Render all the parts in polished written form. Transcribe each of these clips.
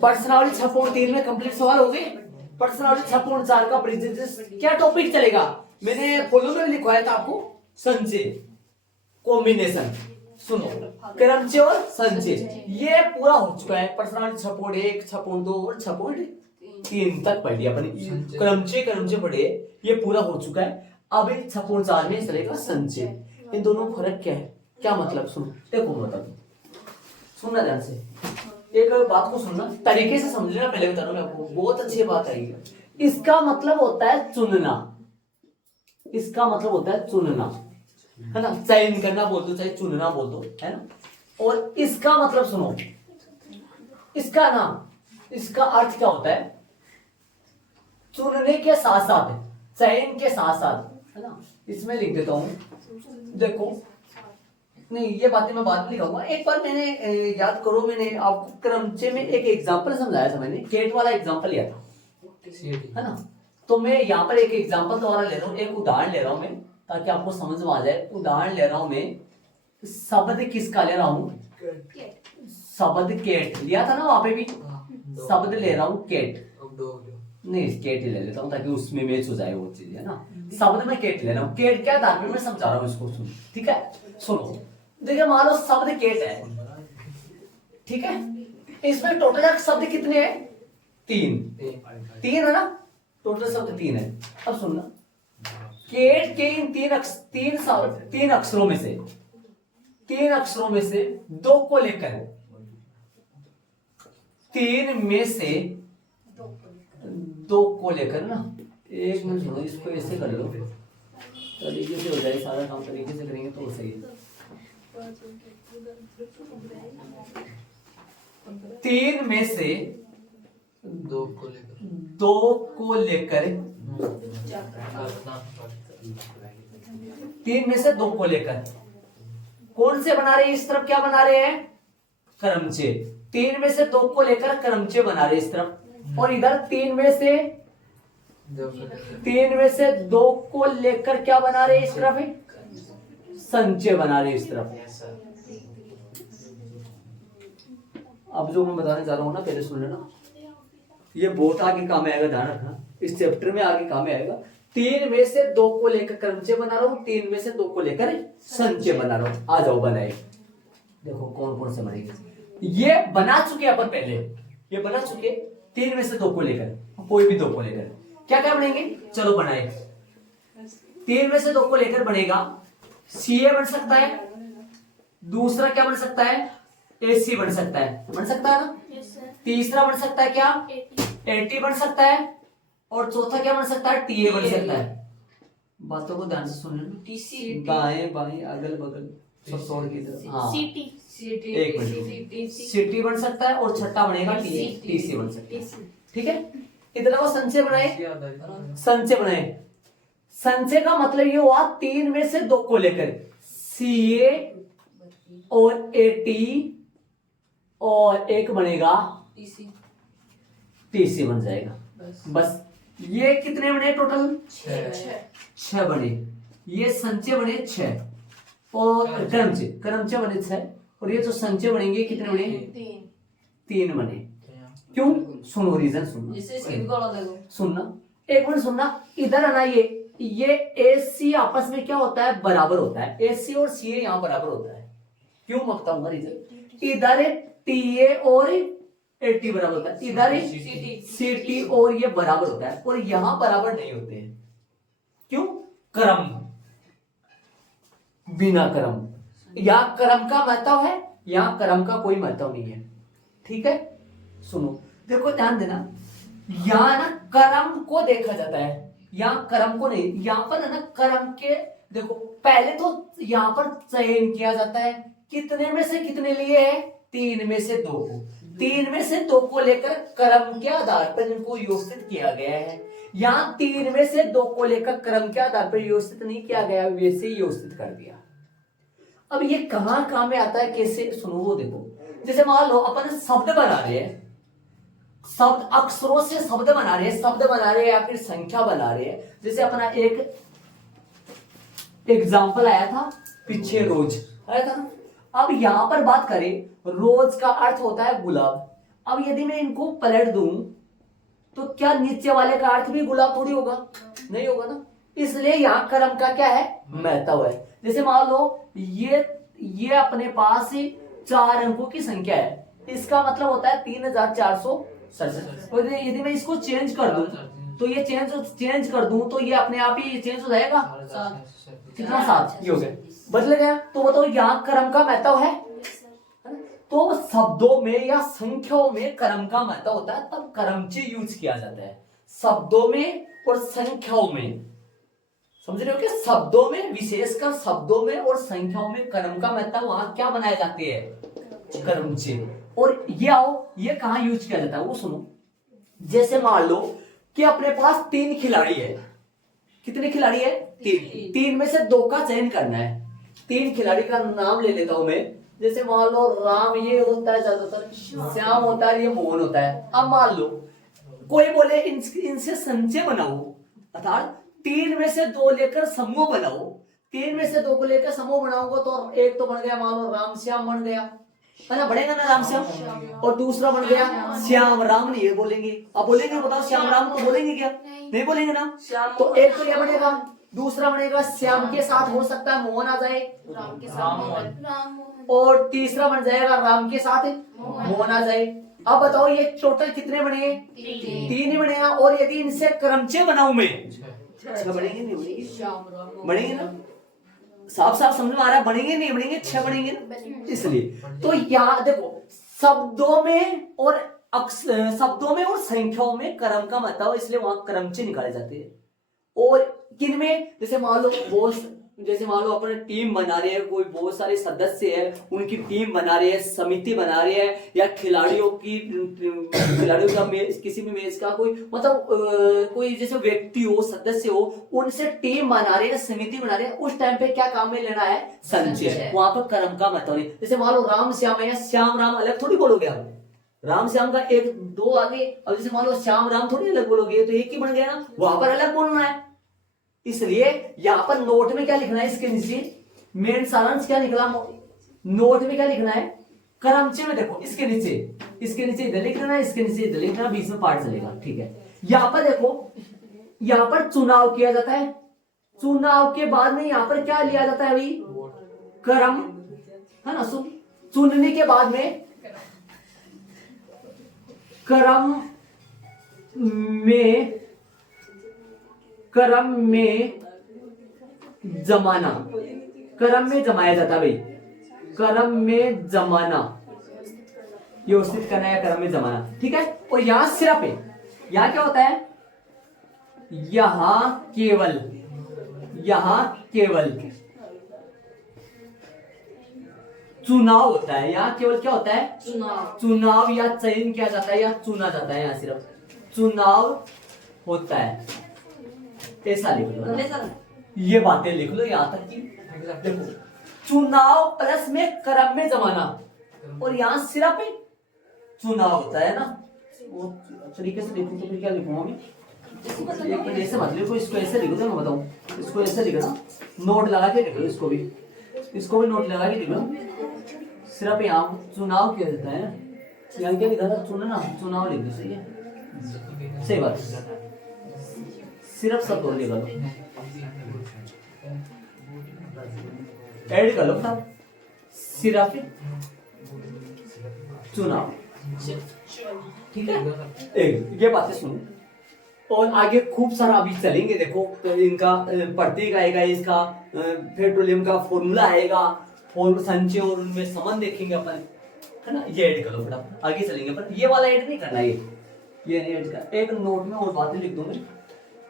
प्रश्नावली 6.3 में कंप्लीट सवाल हो गए। प्रश्नावली 6.4 का ब्रिजेस क्या टॉपिक चलेगा, मैंने फॉलो में लिखवाया था आपको, संचय कॉम्बिनेशन। सुनो, क्रमचय और संचय ये पूरा हो चुका है। प्रश्नावली 6.1, 6.2 और 6.3 तक पढ़ लिया अपन। क्रमचय पढ़े, ये पूरा हो चुका है। अब 6.4 में चलेगा संचय। इन दोनों में फर्क क्या है, क्या मतलब, सुनो देखो, मतलब सुनना ध्यान से, एक बात को सुनना, तरीके से समझ लेना, पहले बता रहा हूं मैं आपको, बहुत अच्छी बात आएगी। इसका मतलब होता है चुनना, इसका मतलब होता है चुनना, है ना, चयन करना बोल दो, चाहे चुनना बोल दो, है ना। और इसका मतलब सुनो, इसका ना, इसका अर्थ क्या होता है, चुनने के साथ साथ, चयन के साथ साथ, है ना। इसमें लिख देता हूं, देखो, नहीं ये बातें मैं बाद में लिखाऊंगा। एक बार मैंने याद करो, मैंने आपको क्रमचय में एक एग्जांपल समझाया था, मैंने केट वाला एग्जांपल लिया था, है ना। तो मैं यहाँ पर एक एग्जांपल द्वारा ले रहा हूँ, एक उदाहरण ले रहा हूँ मैं, ताकि आपको समझ में आ जाए। उदाहरण ले रहा हूँ मैं, शब्द किसका ले रहा हूँ, शब्द केट लिया था ना वहां पे भी, शब्द ले रहा हूँ केट, नहीं केट ही ले लेता हूँ ताकि उसमें मैच हो जाए वो चीज, है ना। शब्द में केट ले रहा हूँ, केट क्या था मैं समझा रहा हूँ इसको, सुनो ठीक है। सुनो, देखिए मान लो शब्द केट है, ठीक है, इसमें टोटल शब्द कितने हैं, तीन है ना, टोटल शब्द 3 है। अब सुनना, केट के इन तीन अक्षरों में से, 3 अक्षरों में से 2 को लेकर, 3 में से 2 को लेकर ना, एक मिनट सुनो, इसको ऐसे कर लो, तरीके से हो जाए सारा काम, तरीके से करेंगे तो सही है। 3 में से 2 को लेकर 3 में से 2 को लेकर कौन से बना रहे हैं, इस तरफ क्या बना रहे हैं, क्रमचय। 3 में से 2 को लेकर क्रमचय बना रहे हैं इस तरफ, और इधर 3 में से 2 को लेकर क्या बना रहे हैं इस तरफ, संचय बना रहे हैं इस तरफ। अब जो मैं बताने जा रहा हूं ना, पहले सुन लेना, ये बहुत आगे काम आएगा, ध्यान रखना, इस चैप्टर में आगे काम आएगा। 3 में से 2 को लेकर क्रमचय बना रहा हूं, 3 में से 2 को लेकर संचय बना रहा हूं। आ जाओ बनाए, देखो कौन कौन से बनेंगे। ये बना चुके अपन पहले, ये बना चुके 3 में से 2 को लेकर, कोई भी 2 को लेकर क्या क्या बनेंगे, चलो बनाए। 3 में से 2 को लेकर बनेगा सीए बन सकता है, दूसरा क्या बन सकता है, एसी बन सकता है ना, तीसरा बन सकता है क्या, एटी बन सकता है, और चौथा क्या बन सकता है, टीए बन सकता है। बातों को ध्यान से सुन लेना, दाएं बाएं अगल बगल सब तोड़ की तरह, हाँ एक मिनट, सिटी बन सकता है, और छठा बनेगा टीसी बन सकता है, ठीक है। इतना को संचय बनाए, संचय का मतलब ये हुआ 3 में से 2 को लेकर, सीए और एटी, और एक बनेगा टीसी बन जाएगा, बस। ये कितने बने टोटल, 6 बने, ये संचय बने 6, और क्रमचय बने 6, और ये जो संचय बनेंगे कितने बने, 3 बने। क्यों, सुनो रीजन सुनना, एक मिनट सुनना, इधर है ना, ये एसी आपस में क्या होता है, बराबर होता है, एसी और सीए यहाँ बराबर होता है। क्यों बताऊंगा रीजन, इधर टीए और एटी बराबर होता है, इधर सीटी और ये बराबर होता है, और यहां बराबर नहीं होते हैं। क्यों, क्रम, बिना क्रम, या क्रम का महत्व है, यहां क्रम का कोई महत्व नहीं है, ठीक है। सुनो, देखो ध्यान देना, यहां ना क्रम को देखा जाता है, यहां क्रम को नहीं, यहां पर है ना क्रम के, देखो पहले तो यहां पर चयन किया जाता है, कितने में से कितने लिए है, 3 में से 2 को, 3 में से 2 को लेकर क्रम के आधार पर इनको योजित किया गया है। यहाँ 3 में से 2 को लेकर क्रम के आधार पर योजित नहीं किया गया, वैसे ही योजित कर दिया। अब ये कहां काम में आता है, कैसे, सुनो वो देखो, जैसे मान लो अपन शब्द बना रहे हैं, शब्द अक्षरों से शब्द बना रहे हैं या फिर संख्या बना रहे हैं। जैसे अपना एक एग्जाम्पल आया था पीछे, रोज आया था ना। अब यहां पर बात करें, रोज का अर्थ होता है गुलाब। अब यदि मैं इनको पलट दूं तो क्या नीचे वाले का अर्थ भी गुलाब थोड़ी होगा, नहीं होगा ना। इसलिए यहाँ क्रम का क्या है, महत्व है। जैसे मान लो ये अपने पास 4 अंकों की संख्या है, इसका मतलब होता है 3467। और यदि मैं इसको चेंज कर दूं तो ये चेंज कर दूं तो ये अपने आप ही चेंज हो जाएगा, कितना 7, ये हो गया, बदल गया। तो बताओ यहाँ क्रम का महत्व है। तो शब्दों में या संख्याओं में क्रम का महत्व होता है, तब क्रमची यूज किया जाता है। शब्दों में और संख्याओं में, समझ रहे हो क्या, शब्दों में, विशेषकर शब्दों में और संख्याओं में क्रम का महत्व वहां क्या बनाए जाते हैं, क्रमची। और ये आओ, ये कहां यूज किया जाता है वो सुनो। जैसे मान लो कि अपने पास 3 खिलाड़ी है, कितने खिलाड़ी है, 3 में से 2 का चयन करना है। 3 खिलाड़ी का नाम ले लेता हूं मैं। जैसे मान लो राम ये होता है ज्यादातर, श्याम होता है, ये मोहन होता है। अब मान लो कोई बोले इनसे संचय बनाओ, अर्थात 3 में से 2 लेकर समूह बनाओ। 3 में से 2 को लेकर समूह बनाऊंगा तो एक तो बन गया, मान लो राम श्याम बन गया, है ना, बढ़ेगा ना राम श्याम। और दूसरा बन गया श्याम राम, नहीं ये बोलेंगे। अब बोलेंगे, बताओ श्याम राम तो बोलेंगे क्या, नहीं बोलेंगे ना। तो एक तो ये बनेगा, दूसरा बनेगा श्याम के साथ हो सकता है मोहन आ जाए, राम के साथ और तीसरा बन जाएगा राम के साथ मोहन आ जाए। अब बताओ ये टोटल कितने बने, 3 ही बनेगा। और यदि इनसे क्रमचय बनाऊं मैं, 6 बनेंगे, नहीं बनेंगे, बढ़ेंगे ना, साफ साफ समझ में आ रहा है, बढ़ेंगे नहीं बढ़ेंगे, 6 बढ़ेंगे ना। इसलिए तो यहाँ देखो, शब्दों में और संख्याओं में क्रम का महत्व, इसलिए वहां क्रमचय निकाले जाते हैं। और किन में, जैसे मान लो अपने टीम बना रहे हैं, कोई बहुत सारे सदस्य है, उनकी टीम बना रहे हैं, समिति बना रहे हैं, या खिलाड़ियों का किसी भी मैच का कोई मतलब कोई जैसे व्यक्ति हो, सदस्य हो, उनसे टीम बना रहे हैं, समिति बना रहे हैं, उस टाइम पे क्या काम में लेना है, संचय। वहां पर क्रम का महत्व नहीं। जैसे मान लो राम श्याम है, श्याम राम अलग थोड़ी बोलोगे आप, राम श्याम का 1 2 आगे। अब जैसे मान लो श्याम राम थोड़ी अलग बोलोगे, तो एक ही बन गया ना, वहां पर अलग बोलना है। इसलिए यहां पर नोट में क्या लिखना है, इसके नीचे मेन सारांश क्या निकला, नोट में क्या लिखना है, क्रमचय में देखो, इसके नीचे इधर लिखना है, इसके नीचे इधर लिखना, बीच में पार्ट चलेगा, ठीक है। यहां पर देखो, यहां पर चुनाव किया जाता है, चुनाव के बाद में यहां पर क्या लिया जाता है अभी, क्रम, है ना। चुनने के बाद में क्रम में जमाना, क्रम में जमाया जाता है भाई, क्रम में जमाना, व्यवस्थित करना है, क्रम में जमाना, ठीक है। और यहां सिर्फ है, यहां क्या होता है, यहां केवल चुनाव होता है। यहाँ केवल क्या होता है, चुनाव या चयन किया जाता है या चुना जाता है, यहाँ सिर्फ चुनाव होता है, ऐसा लिख लो, ये बातें लिख लो यहाँ तक की। देखो, चुनाव प्लस में क्रम में जमाना, और यहाँ सिर्फ चुनाव होता है ना। वो तरीके से लिखूं तो फिर क्या लिखूंगा मैं, ऐसे मत लिखो, इसको ऐसे लिखो, मैं बताऊं, इसको ऐसे लिखना, नोट लगा के लिखो, इसको भी नोट लगा के लिखो। सिर्फ यहाँ चुनाव क्या देता है, यहाँ क्या लिखा था, चुनाव लिख दो, सही है, सही बात, सिर्फ सब दो लिखा लो, ऐड कर लो ना, सिर्फ चुनाव, ठीक है। ये बातें सुनो, और आगे खूब सारा अभी चलेंगे। देखो तो इनका प्रतीक आएगा, इसका पेट्रोलियम का फॉर्मूला आएगा, संचय और उनमें संबंध देखेंगे अपन, है ना। ये ऐड करो फटाफट, आगे चलेंगे, पर ये वाला ऐड नहीं करना, ये नहीं ऐड करना। एक नोट में और बातें लिख दूंगा,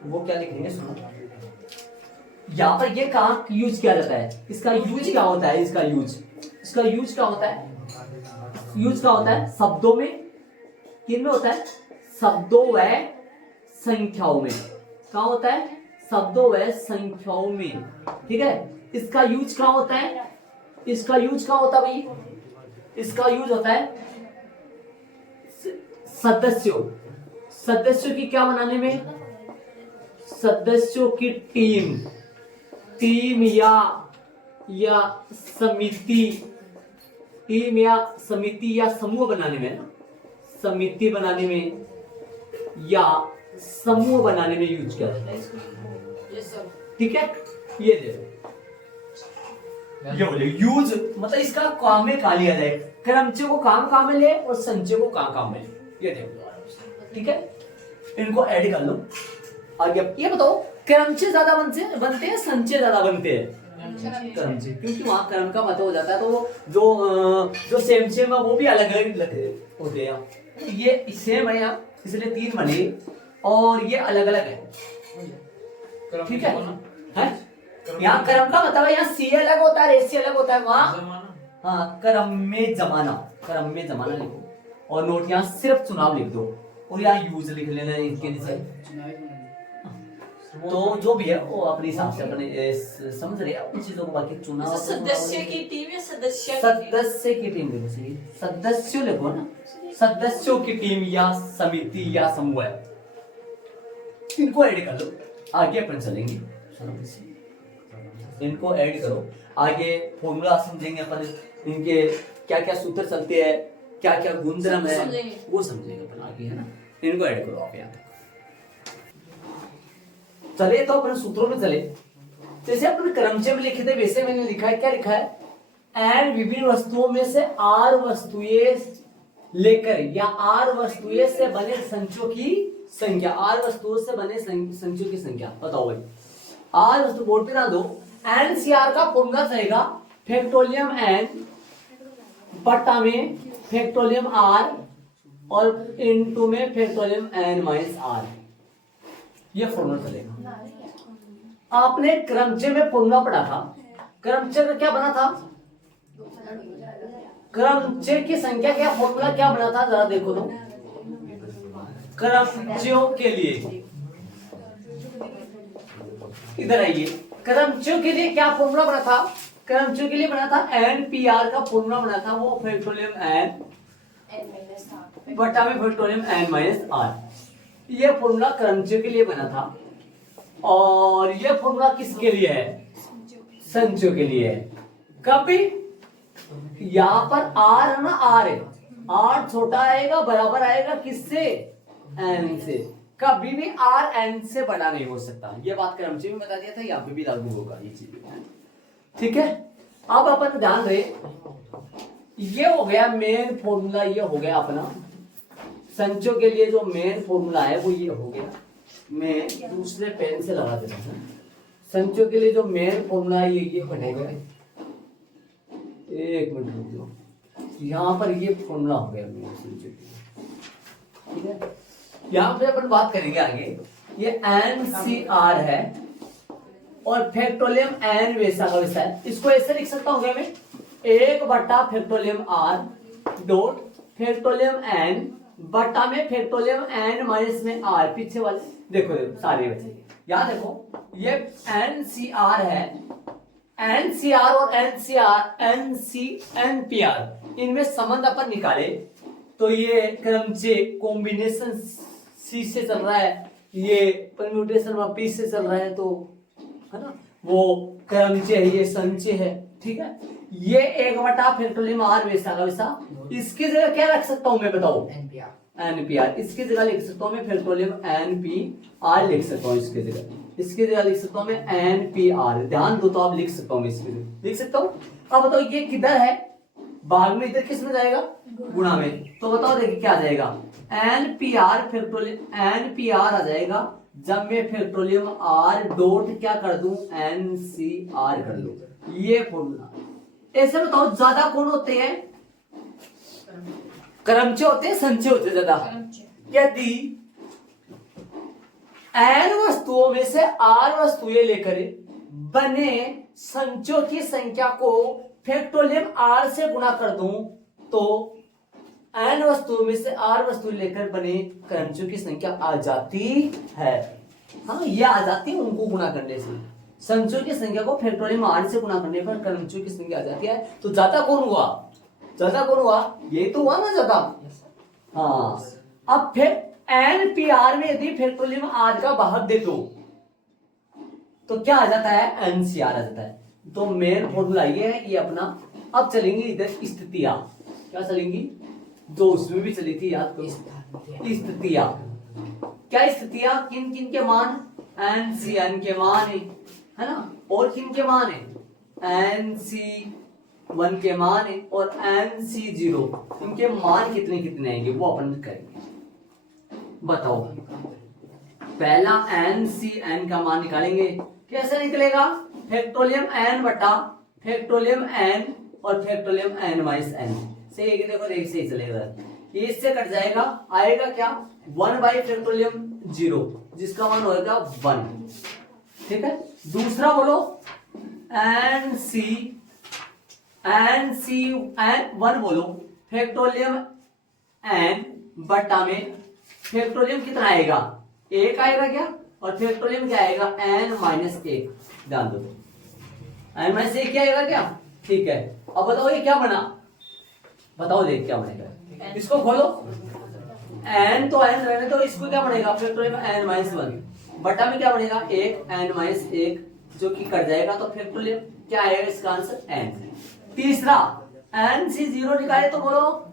वो क्या लिखेंगे सुनो। यहाँ पर ये कहाँ यूज किया जाता है, इसका यूज क्या होता है, इसका यूज क्या होता है, शब्दों में, किन में होता है, शब्दों व संख्याओं में, कहाँ होता है, शब्दों व संख्याओं में, ठीक है। इसका यूज कहाँ होता है, भाई, इसका यूज होता है सदस्यों की क्या बनाने में, सदस्यों की टीम या समिति या समूह बनाने में ना, समिति बनाने में या समूह बनाने में यूज किया जाता है इसको। Yes sir. ठीक है, ये देखो ये बोले यूज मतलब इसका काम में कहा लिया जाए, क्रमचय को काम में ले और संचय को काम में ले। ये देखो, ठीक है, इनको ऐड कर लो आगे। ये बताओ क्रमचय ज्यादा बनते हैं संचय ज्यादा बनते हैं? क्रमचय, क्योंकि वहां क्रम का मतलब हो जाता है, तो जो सेम है वो भी अलग अलग होते हैं। ये सेम है यहाँ, इसलिए 3 बने और ये अलग अलग है। ठीक है, यहाँ क्रम का मतलब है, यहाँ सी अलग होता है, रेसी अलग होता है। वहाँ हाँ क्रम में जमाना लिखो और नोट यहाँ सिर्फ चुनाव लिख दो और यहाँ यूज लिख लेना इनके नीचे। तो जो भी है वो अपने हिसाब से अपने समझ रहे हैं उन चीजों को। बाकी चुनाव सदस्य की टीम या सदस्य की टीम लिखो, सही सदस्यों लिखो ना, सदस्यों की टीम या समिति या समूह है, इनको ऐड कर लो। आगे अपन चलेंगे, इनको ऐड करो, आगे फॉर्मूला समझेंगे अपन, इनके क्या क्या सूत्र चलते हैं, क्या क्या गुणधर्म है वो समझेंगे अपन आगे, है ना। इनको ऐड करो आप यहाँ। चले तो अपन सूत्रों में चले, जैसे अपन क्रमचय में लिखे थे वैसे मैंने लिखा है। क्या लिखा है? एन विभिन्न वस्तुओं में से आर वस्तुएं लेकर या आर वस्तुएं से बने संचयों की संख्या, आर वस्तुओं से बने संचयों की संख्या बताओ भाई। आर वस्तु बोर्ड पे डाल दो। एनसीआर का फॉर्मूला रहेगा फैक्टोरियम एन बट्टा में फैक्टोरियम आर और इनटू में फैक्टोरियम एन माइनस आर, ये फॉर्मूला चलेगा। आपने क्रमचय में फॉर्मूला पढ़ा था, क्रमचय का क्या बना था? क्रमचय की संख्या क्या फॉर्मूला क्या बना था जरा देखो तो। क्रमचयों के लिए इधर आइए, क्रमचयों के लिए क्या फॉर्मूला बना था? क्रमचयों के लिए बना था एनपीआर का फॉर्मूला बना था, वो फैक्टोरियम एन बटा में फैक्टोरियम एन माइनस आर। ये फॉर्मूला क्रमचय के लिए बना था और ये फॉर्मूला किसके लिए है? संचयों के लिए है। कभी यहां पर आर है ना, आर है, आर छोटा आएगा बराबर आएगा किससे? एन से। कभी भी आर एन से बड़ा नहीं हो सकता, ये बात क्रमचय में बता दिया था, यहाँ पे भी लागू होगा ये चीज। ठीक है, अब अपन ध्यान रहे, ये हो गया मेन फॉर्मूला, ये हो गया अपना संचयों के लिए जो मेन फॉर्मूला है वो ये हो गया। मैं दूसरे पेन से लगा देता हूं। संचयों के लिए जो मेन फॉर्मूला है ये बनेगा, एक मिनट रुक जाओ, यहाँ पर ये फॉर्मूला हो गया मेन संचयों के लिए। ठीक है, यहाँ पे अपन बात करेंगे आगे। ये एनसीआर है और फैक्टोरियम एन वैसा का वैसा है, इसको ऐसे लिख सकता हूँ क्या मैं? 1 बटा फैक्टोरियम आर डॉट फैक्टोरियम एन बटा में फैक्टोरियम एन माइनस में आर। पीछे वाले देखो सारे बच्चे याद देखो, ये एनसीआर है, एनसीआर और एनपीआर इनमें संबंध अपन निकाले तो ये क्रमचय कॉम्बिनेशन सी से चल रहा है, ये परम्यूटेशन पी से चल रहा है, तो है ना वो क्रमचय है, ये संचय है। ठीक है, ये 1 बटा फैक्टोरियम आर वैसा का वैसा, इसकी जगह क्या रख सकता हूं मैं बताओ? एनपीआर। इसकी जगह लिख सकता हूं मैं फैक्टोरियम एनपीआर लिख सकता हूं, इसकी जगह लिख सकता हूं मैं एनपीआर। ध्यान दो तो आप लिख सकता हूं मैं इसकी जगह लिख सकता हूं। अब बताओ ये किधर है? भाग में, इधर किस में जाएगा? गुणा में। तो बताओ देखिए क्या आ जाएगा? एनपीआर फैक्टोरियम एनपीआर आ जाएगा जब मैं फैक्टोरियम आर डॉट क्या कर दूं? एनसीआर कर दूं। ये फॉर्मूला। ऐसे बताओ ज्यादा कौन होते हैं? क्रमचय होते हैं, संचय होते हैं ज्यादा? यदि एन वस्तुओं में से आर वस्तुएं लेकर बने संचयों की संख्या को फैक्टोरियम आर से गुणा कर दूं तो एन वस्तुओं में से आर वस्तु लेकर बने क्रमचयों की संख्या आ जाती है। हाँ, ये आ जाती है उनको गुणा करने से। संचयों की संख्या को फैक्टोरियम आर से गुणा करने पर क्रमचयों की संख्या आ जाती है। तो ज्यादा कौन हुआ? ज्यादा कौन हुआ? ये तो हुआ ना ज्यादा। हाँ, अब फिर एनपीआर में यदि फैक्टोरियम आर का भाग दे दो तो क्या आ जाता है? एनसीआर आ जाता है। तो मेन फॉर्मूला ये है, ये अपना। अब चलेंगी इधर स्थितियां, क्या चलेंगी? जो उसमें भी चली थी, याद करो। स्थितियां, क्या स्थितियां? किन किन के मान? एन सी एन के मान है ना, और किन के मान है? एन सी वन के मान है और एन सी जीरो, इनके मान कितने कितने आएंगे वो अपन करेंगे। बताओ, पहला एन सी एन का मान निकालेंगे। कैसे निकलेगा? फैक्टोरियम एन बटा फैक्टोरियम एन और फैक्टोरियम एन माइनस एन। सही है, देखो एक से ही चलेगा, ये इससे कट जाएगा, आएगा क्या? 1 बाई फैक्टोरियम जीरो, जिसका मान होगा 1। ठीक है, दूसरा बोलो एन सी एन 1 बोलो फैक्टोरियम एन बटा में फैक्टोरियम कितना आएगा? 1 आएगा क्या? और फैक्टोरियम क्या आएगा? N minus 1। ध्यान दो, एन माइनस 1 क्या आएगा क्या? ठीक है, अब बताओ ये क्या बना? बताओ देख क्या बनेगा, इसको खोलो। एन तो एन रहने तो इसको क्या बनेगा? फैक्टोरियम एन माइनस 1 बटा में क्या बनेगा? 1 एन माइनस 1, जो कि कट जाएगा, तो फैक्टोरियम क्या आएगा? इसका आंसर एन। तीसरा एन सी जीरो निकाले तो बोलो,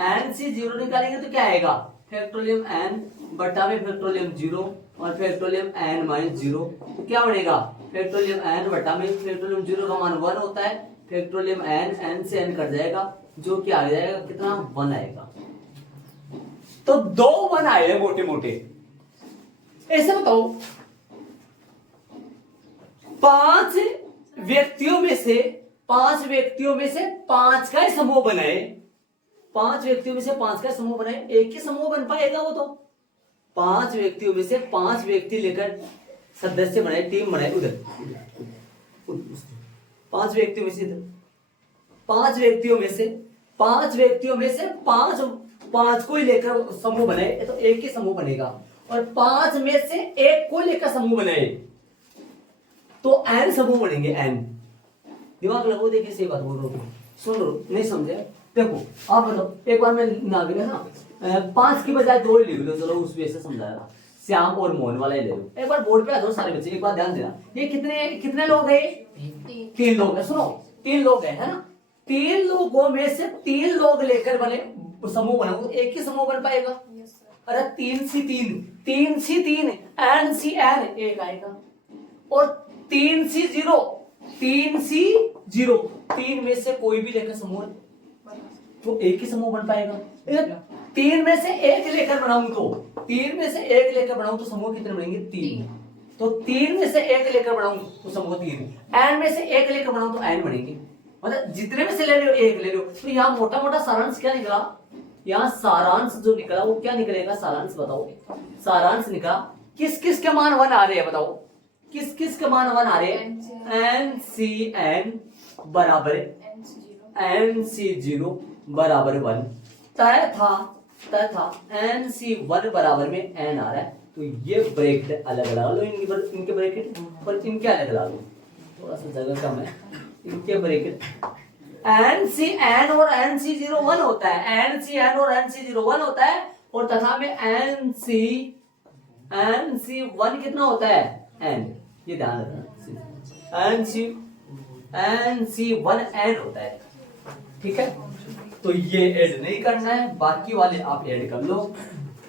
एन सी जीरो निकालेंगे तो क्या आएगा? फैक्टोरियम एन बटा में फैक्टोरियम जीरो और फैक्टोरियम एन माइनस जीरो, तो क्या बनेगा? फैक्टोरियम एन बटा में फैक्टोरियम जीरो का मान 1 होता है, फैक्टोरियम एन से एन कट जाएगा, जो कि आ जाएगा कितना? 1 आएगा। तो 2 1 आए हैं मोटे मोटे। ऐसे बताओ, 5 व्यक्तियों में से 5 का समूह बनाए, 5 व्यक्तियों में से 5 का समूह बनाए, एक ही समूह बन पाएगा वो तो? 5 व्यक्तियों में से 5 व्यक्ति लेकर सदस्य बनाए, टीम बनाए, उधर 5 व्यक्तियों में से, 5 व्यक्तियों में से 5 को ही लेकर समूह बनाए, तो एक ही समूह बनेगा। और 5 में से 1 को लेकर समूह बनाए तो एन समूह बनेंगे, एन। दिमाग लगाओ, देखिए सही बात बोल रहा हूँ, सुन लो, नहीं समझे? देखो आप बताओ, एक बार मैं ना देगा ना, 5 की बजाय 2 लिख लो, चलो उस वे से समझाया, श्याम और मोहन वाला ही ले लो। एक बार बोर्ड पे आ जाओ सारे बच्चे, एक बार ध्यान देना, ये कितने लोग हैं? 3 लोग हैं। सुनो, 3 लोग हैं, है ना? 3 लोगों में से 3 लोग लेकर बने समूह बना, तो एक ही समूह बन पाएगा। अरे 3 सी 3 एन सी एन एक आएगा, और 3 सी जीरो 3 में से कोई भी लेकर समूह तो एक ही समूह बन पाएगा। 3 में से 1 लेकर बनाऊं तो समूह कितने बनेंगे? 3। तो 3 में से 1 लेकर बनाऊं तो समूह 3, एन में से 1 लेकर बनाऊं तो एन बनेंगे। मतलब जितने में से ले रहे हो 1 ले रहे हो, तो यहाँ मोटा मोटा सारांश क्या निकला? यहाँ सारांश जो निकला वो क्या निकलेगा? सारांश बताओ, सारांश निकला किस किस के मान 1 आ रहे हैं? बताओ किस किस के मान 1 आ रहे हैं? एन सी एन बराबर एन सी जीरो बराबर 1 तय था एन सी 1 बराबर में एन आ रहा है, तो ये ब्रैकेट अलग लगा लो, इनके ब्रैकेट पर इनके अलग लगा लो, थोड़ा सा जगह कम है, इनके ब्रैकेट एन सी एन और एन सी जीरो 1 होता है, एन सी एन और एन सी जीरो 1 होता है, और तथा में एन सी 1 कितना होता है? एन, ये ध्यान रखना, एन सी 1 एन होता है। ठीक है, तो ये ऐड नहीं करना है, बाकी वाले आप ऐड कर लो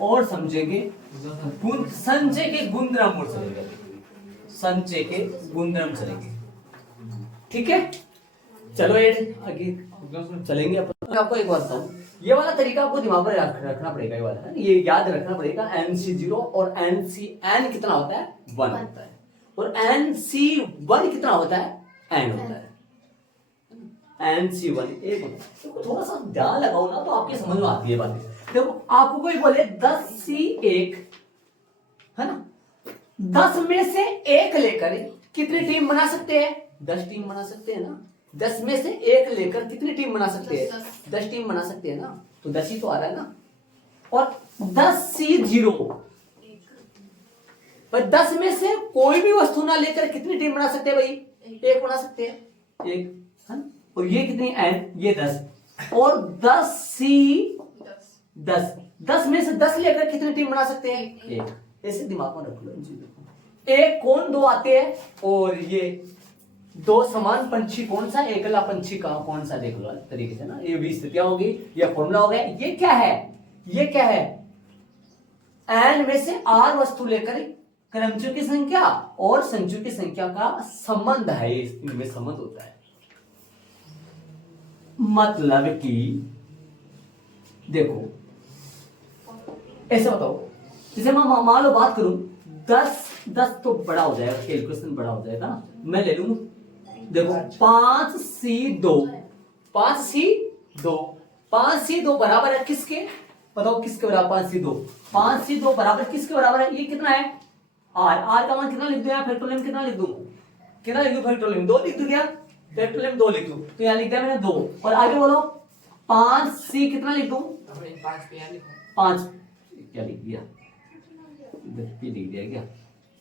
और समझेंगे संचय के गुणधर्म और चलेंगे, संचय के गुणधर्म चलेंगे। ठीक है, चलो ऐड आगे चलेंगे। आपको एक बात बताऊं, ये वाला तरीका आपको दिमाग में रखना पड़ेगा, ये वाला ये याद रखना पड़ेगा। एन सी जीरो और एन सी एन कितना होता है? 1 होता है, और एन सी 1 कितना होता है? एन होता है। एन सी 1 एक होता है, तो थोड़ा सा ध्यान लगाओ ना तो आपके समझ में आती है बातें। देखो आपको कोई बोले 10 सी 1 है ना, 10 में से 1 लेकर कितनी टीम बना सकते हैं? 10 टीम बना सकते हैं ना। 10 में से 1 लेकर कितनी टीम बना सकते हैं? 10 टीम बना सकते हैं ना, तो 10 ही तो आ रहा है ना। और 10 सी जीरो, पर 10 में से कोई भी वस्तु ना लेकर कितनी टीम बना सकते हैं भाई? 1 बना सकते हैं, 1 है ना। और ये कितनी एन? ये 10, और 10 सी 10 में से 10 लेकर कितनी टीम बना सकते हैं? 1। ऐसे दिमाग में रख लो इन चीजों को। 1 कौन 2 आते हैं, और ये दो समान पंछी कौन सा, एकला पंछी का कौन सा, देख लो तरीके से ना, ये भी स्थितियां होगी, ये फॉर्मूला हो गया। ये क्या है, ये क्या है, एन में से आर वस्तु लेकर क्रमचों की संख्या और संचयों की संख्या का संबंध है, इनमें संबंध होता है। मतलब कि देखो ऐसे बताओ, जैसे मैं मान लो बात करूं 10 तो बड़ा हो जाएगा, कैलकुलेशन बड़ा हो जाएगा ना, मैं ले लूं देखो 5C2 5C2 5C2 बराबर है किसके, बताओ किसके बराबर, 5C2 बराबर किसके बराबर है, ये कितना है, आर का मान कितना लिख दूं यार, फैक्टोरियल कितना लिख दूं, फैक्टोरियल 2 लिख दूं क्या, फैक्टोरियल 2 लिख दूं, तो यहां लिख दिया मैंने 2, और आगे बोलो 5C कितना लिख दूं, 5 क्या लिख दिया, लिख दिया क्या,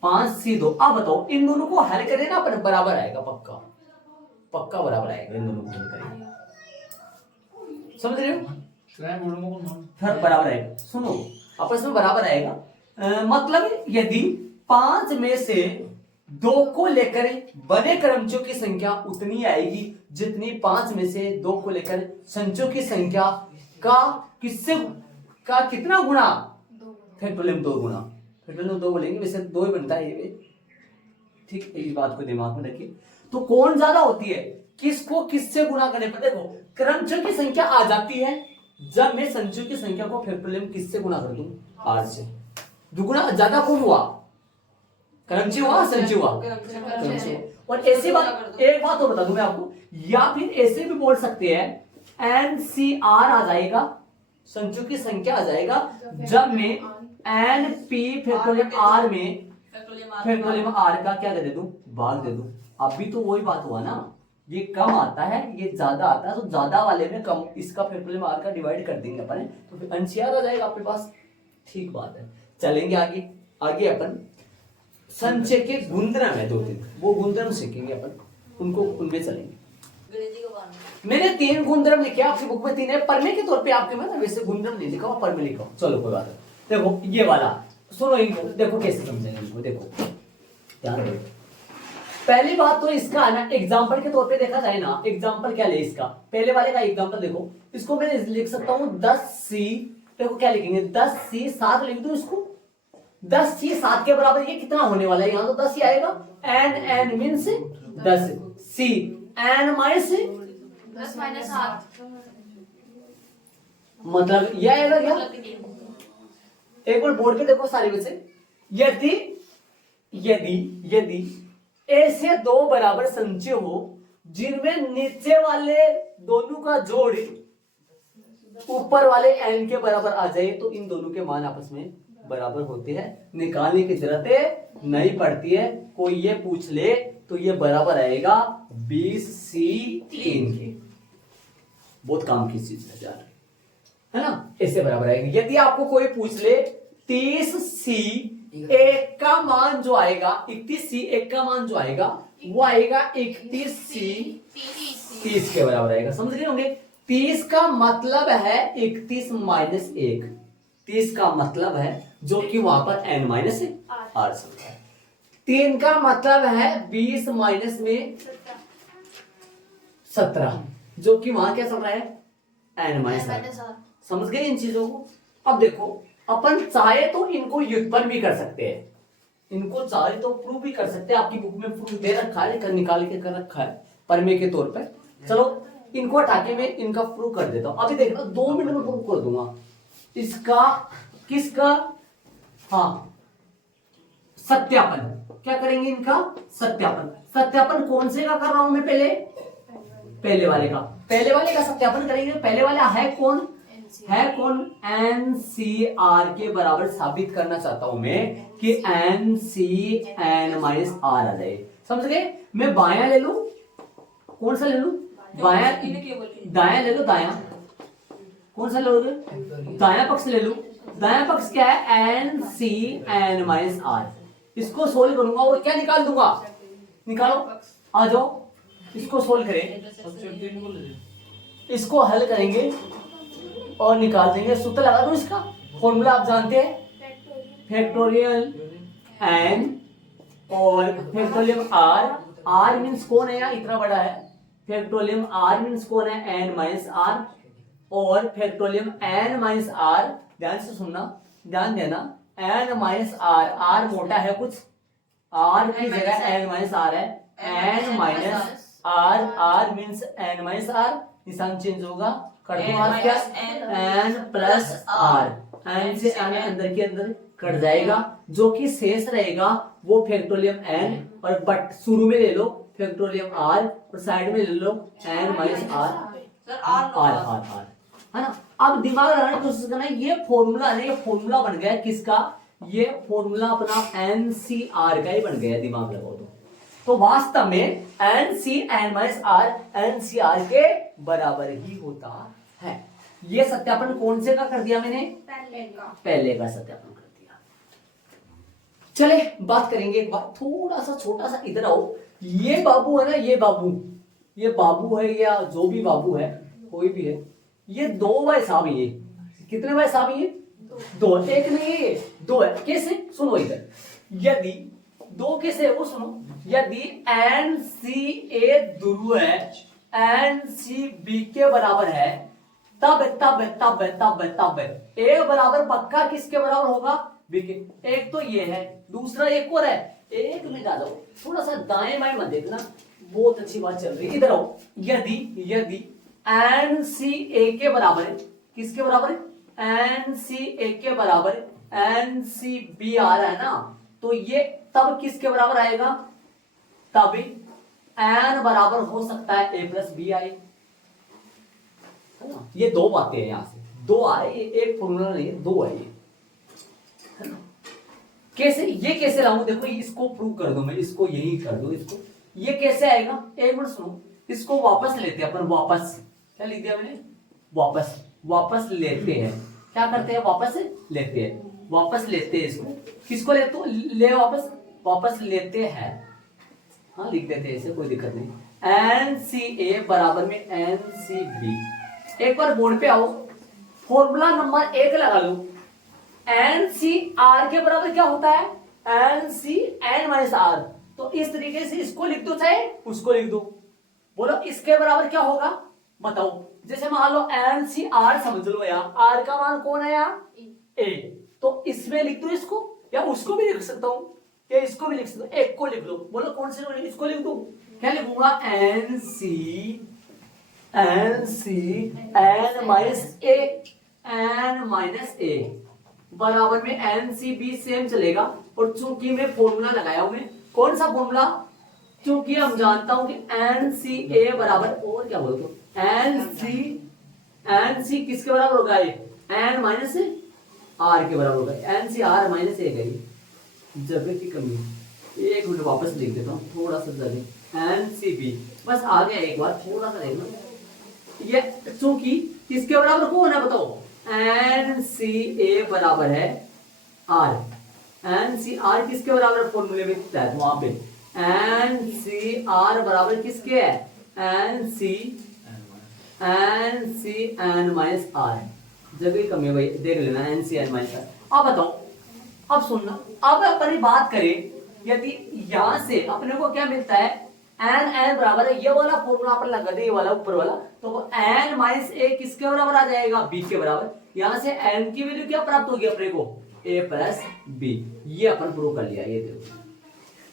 5C2। अब बताओ इन दोनों को हल करें ना अपन, बराबर आएगा, पक्का बराबर आएगा, इन दोनों को हल करेंगे, समझ रहे हो, फिर बराबर आएगा, सुनो आपस में बराबर आएगा। मतलब यदि 5 में से 2 को लेकर बने क्रमचों की संख्या उतनी आएगी जितनी 5 में से 2 को लेकर संचयों की संख्या का कितना गुणा, फैक्टोरियल 2 गुणा, फैक्टोरियल 2 बोलेंगे, वैसे 2 ही बनता है ये, ठीक, इस बात को दिमाग में रखिए। तो कौन ज्यादा होती है, किसको किससे गुणा करने पर, देखो क्रमचयों की संख्या आ जाती है जब मैं संचयों की संख्या को फैक्टोरियल किससे गुणा कर दूं, आर से, दुगुना ज्यादा कौन हुआ, क्रमची हुआ, संचय हुआ, और ऐसी बात, एक बात और बता दूं मैं आपको, या फिर ऐसे भी बोल सकते हैं NCR आ जाएगा, संचयों की संख्या आ जाएगा जब मैं NP फैक्टोरियल R में फैक्टोरियल R का क्या दे दूं, भाग दे दूं। अभी तो वही बात हुआ ना, ये कम आता है ये ज्यादा आता है, तो ज्यादा वाले में कम, इसका फैक्टोरियल R का डिवाइड कर देंगे अपन, तो फिर NCR आ जाएगा आपके पास, ठीक बात है। चलेंगे आगे अपन संचय के गुणधर्म है 2-3, वो गुणधर्म सीखेंगे अपन, उनमें चलेंगे। मैंने 3 गुणधर्म लिखे आपकी बुक में, 3 है, परमे के तौर पे आपके में, वैसे गुणधर्म नहीं लिखा हुआ, परमे लिखा, चलो कोई बात नहीं। देखो ये वाला सुनो, इनको देखो कैसे समझेंगे, इनको देखो ध्यान रखो। पहली बात तो इसका है ना, एग्जाम्पल के तौर पे देखा जाए ना, एग्जाम्पल क्या ले इसका, पहले वाले का एग्जाम्पल देखो, इसको मैं लिख सकता हूँ 10C, देखो क्या लिखेंगे 10C 7 लिख दो इसको, 10C 7 के बराबर, ये कितना होने वाला है, यहाँ तो 10 ही आएगा, n means 10C, n minus 10-7 मतलब ये आएगा क्या, एक बार बोर्ड पे देखो सारे बच्चे, यदि ऐसे 2 बराबर संचय हो जिनमें नीचे वाले दोनों का जोड़ ऊपर वाले n के बराबर आ जाए, तो इन दोनों के मान आपस में बराबर होते हैं, निकालने की जरूरत नहीं पड़ती है। कोई ये पूछ ले तो ये बराबर आएगा 20C3 के, बहुत काम की चीज है यार, है ना, ऐसे बराबर आएगा। यदि आपको कोई पूछ ले 30C1 का मान जो आएगा, 31C1 का मान जो आएगा वो आएगा 31C30 के बराबर आएगा, समझ रहे होंगे। 30 का मतलब है 31 माइनस 1, 30 का मतलब है जो कि वहां पर n माइनस आर सकता है। 3 का मतलब है 20 माइनस में 17, जो कि वहां क्या चल रहा है, n माइनस आर। समझ गए इन चीजों को। अब देखो अपन चाहे तो इनको व्युत्पन्न भी कर सकते हैं, इनको चाहे तो प्रूव भी कर सकते हैं, आपकी बुक में प्रूफ दे रखा है, निकाल के कर रखा है परमे के तौर पे। चलो इनको हटा के मैं इनका प्रूफ कर देता हूं, अभी देखना 2 मिनट में प्रूफ कर दूंगा इसका, किसका, हाँ सत्यापन, क्या करेंगे इनका सत्यापन कौन से का कर रहा हूं मैं, पहले वाले का सत्यापन करेंगे। पहले वाला है कौन, NCR के बराबर साबित करना चाहता हूं मैं कि NCN माइनस आर आ जाए, समझ गए। मैं बायां ले लू, कौन सा ले लू, बायां, दायां ले लो, दायां कौन सा लोगे, दायां पक्ष ले लू। दायां पक्ष क्या है, NCN माइनस आर, इसको सोल्व करूंगा और क्या निकाल दूंगा, निकालो आ जाओ, इसको सोल्व करें, इसको हल करेंगे और निकाल देंगे। सूत्र लगा दो, इसका फॉर्मूला आप जानते हैं, फैक्टोरियल n और फैक्टोरियल r आर मीन्स कौन है यार, इतना बड़ा है। फैक्टोरियम आर मीन्स कौन है, एन माइनस आर, और फैक्टोरियम एन माइनस आर, ध्यान से सुनना, ध्यान देना, एन माइनस आर, आर मोटा है कुछ, आर की जगह एन माइनस आर है, N minus are, R means N minus R, निशान चेंज होगा, कर दो आर क्या, एन प्लस आर, एन से एन अंदर के अंदर कट जाएगा, जो कि शेष रहेगा वो फैक्टोरियम एन, और बट शुरू में ले लो फैक्टोरियम आर, और साइड में ले लो n minus are, r r r, है ना। अब दिमाग लगाने की कोशिश करना, ये फॉर्मूला है, ये फॉर्मूला बन गया किसका, ये फॉर्मूला अपना एनसीआर का ही बन गया, दिमाग लगाओ तो वास्तव में NC N minus R NCR के बराबर ही होता है। ये सत्यापन कौन से का कर दिया मैंने, पहले का सत्यापन कर दिया। चले बात करेंगे एक बात, थोड़ा सा छोटा सा इधर आओ, ये बाबू है ना, ये बाबू है या जो भी बाबू है कोई भी है, ये दो भाई साहब, ये कितने भाई साहब, ये दो, एक नहीं दो है, कैसे सुनो इधर, यदि दो कैसे है वो सुनो, यदि एन सी ए ध्रुव है, एन सी बी के बराबर है, तब तब तब तब तब ए बराबर पक्का किसके बराबर होगा, बी के। एक तो ये है, दूसरा एक और है, एक में डालो, थोड़ा सा दाएं बाएं मत देखना, बहुत अच्छी बात चल रही है, इधर आओ, यदि एन सी ए के बराबर है, किसके बराबर है, एन सी ए के बराबर एन सी बी आ रहा है ना, तो ये तब किसके बराबर आएगा, तभी एन बराबर हो सकता है ए प्लस बी आए, है ना। ये दो बातें हैं, यहां से दो आए, एक फॉर्मूला नहीं है, दो है ये, है ना। कैसे, ये कैसे लाऊं, देखो इसको प्रूव कर दो, मैं इसको यही कर दो, इसको ये कैसे आएगा, एक मिनट सुनो, इसको वापस लेते हैं अपन, वापस क्या लिख दिया मैंने, वापस लेते हैं, क्या करते हैं, वापस लेते हैं इसको, किसको ले वापस लेते हैं, हाँ लिख देते हैं, इसे कोई दिक्कत नहीं, एन सी ए बराबर में एन सी बी, एक बार बोर्ड पे आओ, फॉर्मूला नंबर 1 लगा लो, एन सी आर के बराबर क्या होता है, N C N minus R, तो इस तरीके से इसको लिख दो चाहे उसको लिख दो, बोलो इसके बराबर क्या होगा बताओ, जैसे मान लो एन सी आर समझ लो यार, आर का मान कौन है यार, ए, तो इसमें लिख दो इसको, या उसको भी लिख सकता हूं, या इसको भी लिख सकता हूं, एक को लिख लो, बोलो कौन से, इसको लिख दो, क्या लिखूंगा, एन सी एन माइनस ए बराबर में एन सी बी, सेम चलेगा, और चूंकि मैं फॉर्मूला लगाया हूं, मैं कौन सा फॉर्मूला, क्योंकि हम जानता हूं कि एन सी ए बराबर, और क्या बोलते हो, एन सी किसके बराबर होगा, एन माइनस आर के बराबर होगा, एन सी आर माइनस ए गई, जगह की कमी, एक मिनट वापस लिख देता हूँ, थोड़ा सा जगह, एन सी बी, बस आ गया, एक बार थोड़ा सा देखना, ये चूंकि किसके बराबर कौन है बताओ, एन सी ए बराबर है आर, एन सी आर किसके बराबर, फॉर्मूले में तहत वहां पे एन सी आर बराबर किसके है, N C N minus R, जगह कमी है भाई, देख लेना, N C N minus R. अब बताओ, अब सुनना, अब अपनी बात करें, यदि यहां से अपने को क्या मिलता है, एन बराबर है, ये वाला फॉर्मूला अपन लगा दे, ये वाला ऊपर वाला, तो एन माइनस ए किसके बराबर आ जाएगा, बी के बराबर, यहां से एन की वैल्यू क्या प्राप्त होगी अपने को, ए प्लस बी, ये अपन प्रूव कर लिया, ये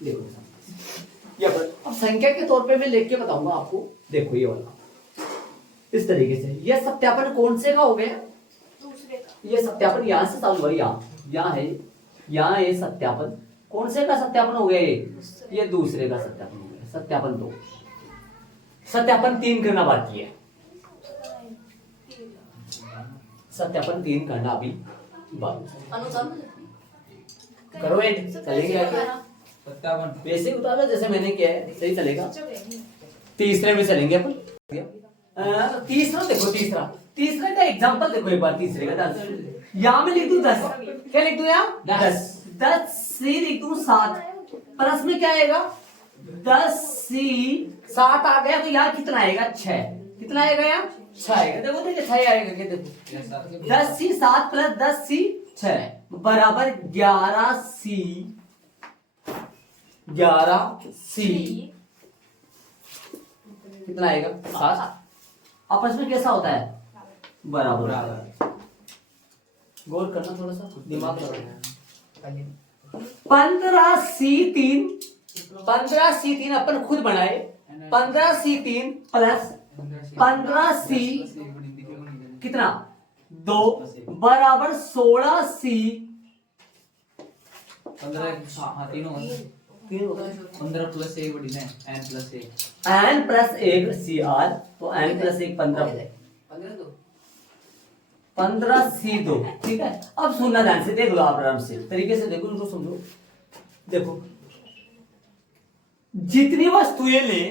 देखो ये अपन, अब संख्या के तौर पे मैं लिख के बताऊंगा आपको, देखो ये वाला इस तरीके से, ये सत्यापन कौन से का हो गया, दूसरे का, ये सत्यापन यहां से चालू हुआ, यहाँ है, यहाँ ये सत्यापन कौन से का सत्यापन हो गया, ये दूसरे का सत्यापन हो गया, सत्यापन 2, सत्यापन 3 करना बाकी है, सत्यापन 3 करना अभी करो, चलेंगे सत्यापन वैसे उतारो जैसे मैंने किया है, सही चलेगा, तीसरे में चलेंगे अपन, तीसरा देखो, तीसरा का एग्जांपल देखो एक बार, तीसरे का 10, यहां में लिख दूं 10, क्या लिख दूं यहाँ 10 सी लिख दूं 7, प्लस में क्या आएगा 10 सी 7 आ गया, तो यहाँ कितना आएगा 6, कितना आएगा यहाँ 6 आएगा, देखो 6 आएगा, क्या देखो 10 सी 7 प्लस 10 सी 6 बराबर 11 सी कितना आएगा 7। आपस में कैसा होता है बराबर होता है। गौर करना थोड़ा सा दिमाग लगाना। 15C3 15C3 अपन खुद बनाए 15C3 प्लस 15C कितना 2 बराबर 16C 15 प्लस 1 बड़ी ना n plus 1 n plus 1 CR तो n प्लस 1 15 15C2 ठीक है। अब सुनना ध्यान से देख लो आप आराम से तरीके से देखो इनको समझो। देखो जितनी वस्तुएं ले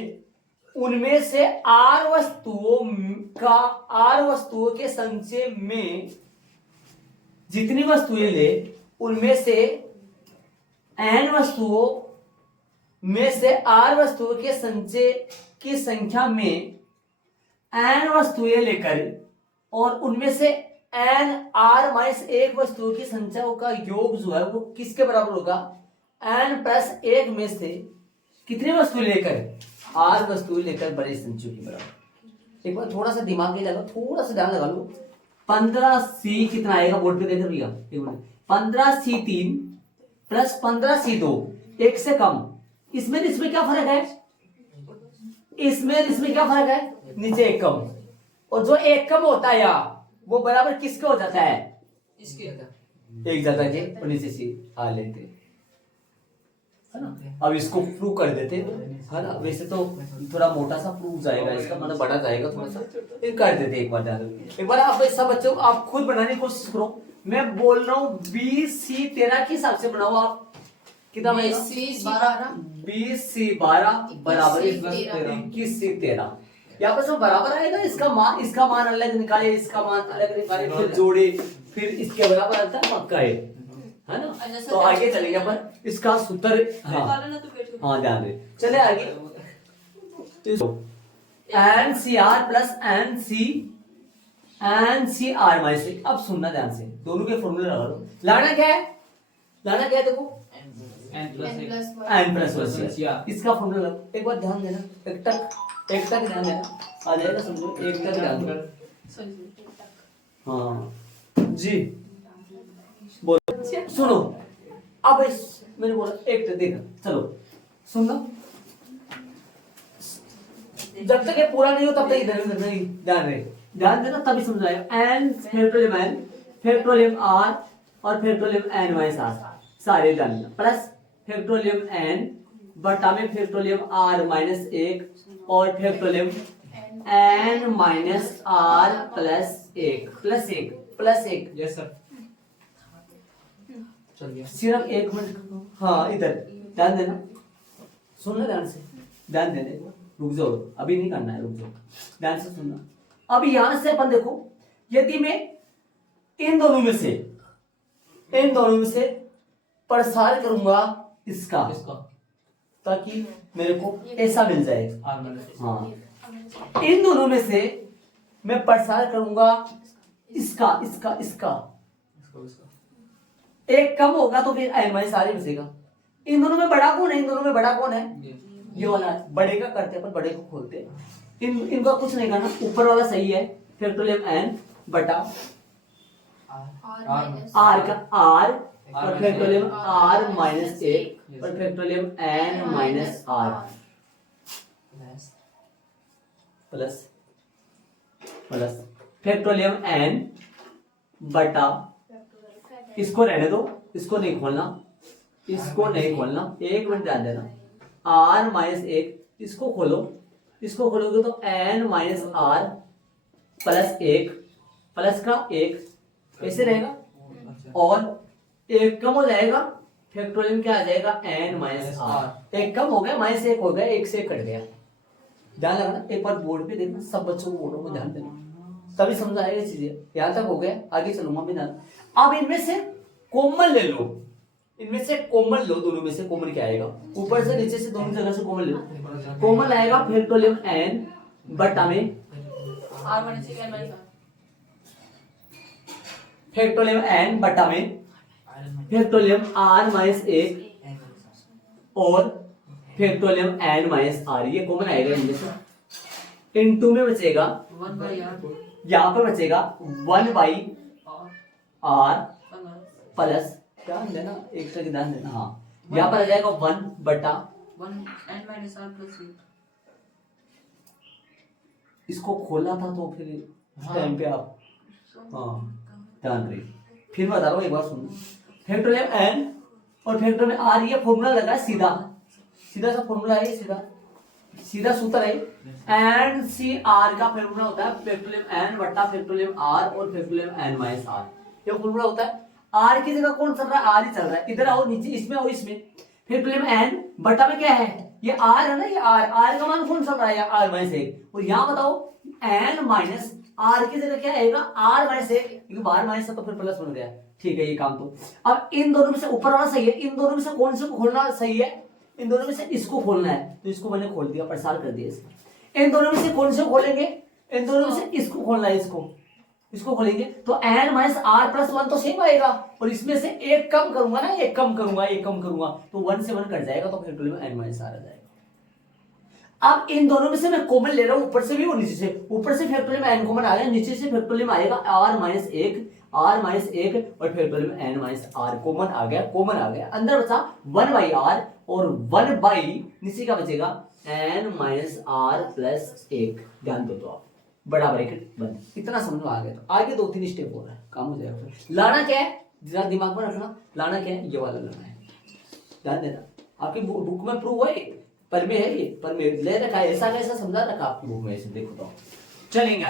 उनमें से r वस्तुओं के संचय में जितनी वस्तुएं ले उनमें से n वस्तुओं में से r वस्तुओं के संचय की संख्या में n वस्तुएं लेकर और उनमें से n r माइनस 1 वस्तुओं की संख्याओं का योग जो है वो किसके बराबर होगा n प्लस 1 में से कितनी वस्तुएं लेकर r वस्तुएं लेकर बड़े संचयों के बराबर। एक बार थोड़ा सा दिमाग में लगा थोड़ा सा ध्यान लगा लो। 15C कितना आएगा बोर्ड पे देख भैया 15C3 प्लस 15C2 1 से कम। इसमें इसमें क्या फर्क है इसमें क्या फर्क है नीचे 1 कम और जो 1 कम होता है या वो बराबर किसका हो जाता है इसके एक जाता है और नीचे से आ लेते है ना। अब इसको प्रूव कर देते है ना। वैसे तो थोड़ा मोटा सा प्रूव जाएगा इसका मतलब बड़ा जाएगा थोड़ा सा ये कर देते एक बार ध्यान। एक बार आप सब बच्चों आप खुद बनाने की कोशिश करो। मैं बोल रहा हूँ 20C13 के हिसाब से बनाओ आप कितना बनेगा 20C12 बराबर 21C13 यहाँ पर सब बराबर आएगा। इसका मान अलग निकाले इसका मान अलग निकाले फिर जोड़े फिर इसके बराबर आता है पक्का है ना। तो आगे चलेंगे अपन इसका सूत्र हाँ ध्यान दे चले आगे। NCR plus NCR minus 1। अब सुनना ध्यान से दोनों के फॉर्मूले लगा लो। लाना क्या है देखो n प्लस 1 इसका फॉर्मूला एक बार ध्यान देना एक तक ध्यान देना आ जाएगा समझो। एक तक ध्यान दो हाँ जी बोलो सुनो। अब मैंने बोला एक तक देखा चलो सुनना जब तक ये पूरा नहीं हो तब तक इधर उधर नहीं ध्यान देना तभी समझ आएगा। n फैक्टोरियम r और फैक्टोरियम n माइनस r सारे ध्यान देना प्लस फैक्टोरियम n बटा में फैक्टोरियम r माइनस 1 और factorial n minus r plus 1 yes sir चल गया। सिर्फ 1 मिनट हाँ इधर ध्यान देना सुनना ध्यान से ध्यान देने रुक जाओ अभी नहीं करना है रुक जाओ ध्यान से सुनना। अब यहां से अपन देखो यदि मैं इन दोनों में से प्रसार करूंगा इसका ताकि मेरे को ऐसा मिल जाए हाँ। इन दोनों में से मैं प्रसार करूंगा इसका एक कम होगा तो फिर n माइनस r बचेगा। इन दोनों में बड़ा कौन है ये वाला बड़े का करते अपन बड़े को खोलते इनका कुछ नहीं करना ऊपर वाला सही है फैक्टोरियम n बटा r का r और फैक्टोरियम r माइनस 1 और factorial n minus r plus factorial n बटा इसको रहने दो इसको नहीं खोलना एक मिनट ध्यान देना r माइनस 1 इसको खोलोगे तो n minus r plus 1 plus का 1 ऐसे रहेगा और एक कम हो जाएगा फैक्टोरियम क्या आ जाएगा n माइनस r। एक कम हो गया माइनस 1 हो गया 1 से 1 कट गया। ध्यान लगाना एक बार बोर्ड पे देखना सब बच्चों को बोर्डों को ध्यान देना तभी समझ आएगा चीजें। यहाँ तक हो गया आगे चलूंगा मैं ध्यान। अब इनमें से कॉमन ले लो दोनों में से कॉमन क्या आएगा ऊपर से नीचे से दोनों जगह से कॉमन ले लो। कॉमन आएगा फैक्टोरियम n बटा में फैक्टोरियम n बटा में फैक्टोरियम r माइनस 1 और फैक्टोरियम n माइनस r ये कॉमन आएगा इनमें से इनटू में बचेगा 1/r यहाँ पर बचेगा 1/r और प्लस, ध्यान देना एक सेकंड ध्यान देना, हाँ यहाँ पर आ जाएगा 1/, 1 n minus r plus 8। इसको खोलना था तो फिर इस टाइम पे आप हाँ ध्यान रही, फिर बता रहा हूँ एक बार सुनो, फैक्टोरियल n और फैक्टोरियल r, ये फॉर्मूला लगा है सीधा सीधा सा फॉर्मूला है, सीधा सीधा सूत्र है। एन सी आर का फॉर्मूला होता है फैक्टोरियल n बटा फैक्टोरियल r और फैक्टोरियल n माइनस r, ये फॉर्मूला होता है। r की जगह कौन चल रहा है, r ही चल रहा है, इधर आओ नीचे, इसमें और इसमें फैक्टोरियल n बटा में क्या है, ये r है ना, ये r का मान कौन चल रहा है, r माइनस 1, और यहाँ बताओ n माइनस r की जगह क्या आएगा, r माइनस 1, क्योंकि बाहर माइनस तो फिर प्लस बन गया, ठीक है ये काम। तो अब इन दोनों में से ऊपर वाला सही है, इन दोनों में से कौन से को खोलना सही है, इन दोनों में से इसको खोलना है, तो इसको मैंने खोल दिया, प्रसार कर दिया इसका। इन दोनों में से कौन से खोलेंगे, इन दोनों में से इसको खोलना है, इसको खोलेंगे तो n माइनस r प्लस 1 तो सेम आएगा, और इसमें से एक कम करूंगा ना, एक कम करूंगा तो 1 से 1 कट जाएगा, तो फैक्टोरियल में n माइनस r आ जाएगा। अब इन दोनों में से मैं कॉमन ले रहा हूं, ऊपर से भी और नीचे से, ऊपर से फैक्टोरियल में n कॉमन आ गया, नीचे से फैक्टोरियल में आएगा r माइनस 1 और फैक्टोरियल में n माइनस r कॉमन आ गया, अंदर बचा 1/r और 1 नीचे का बचेगा n माइनस r प्लस 1, ध्यान दो तो आप, बड़ा ब्रैकेट बंद, इतना समझ में आ गया। तो आगे 2-3 स्टेप हो रहा है, काम हो जाएगा। लाना क्या है, जरा दिमाग में रखना, लाना क्या है, ये वाला लाना है, ध्यान देना, आपकी बुक में प्रूव है, पर में है, ये पर में ले रखा है, ऐसा कैसा समझा रखा आपकी बुक में, ऐसे देखो तो चलेंगे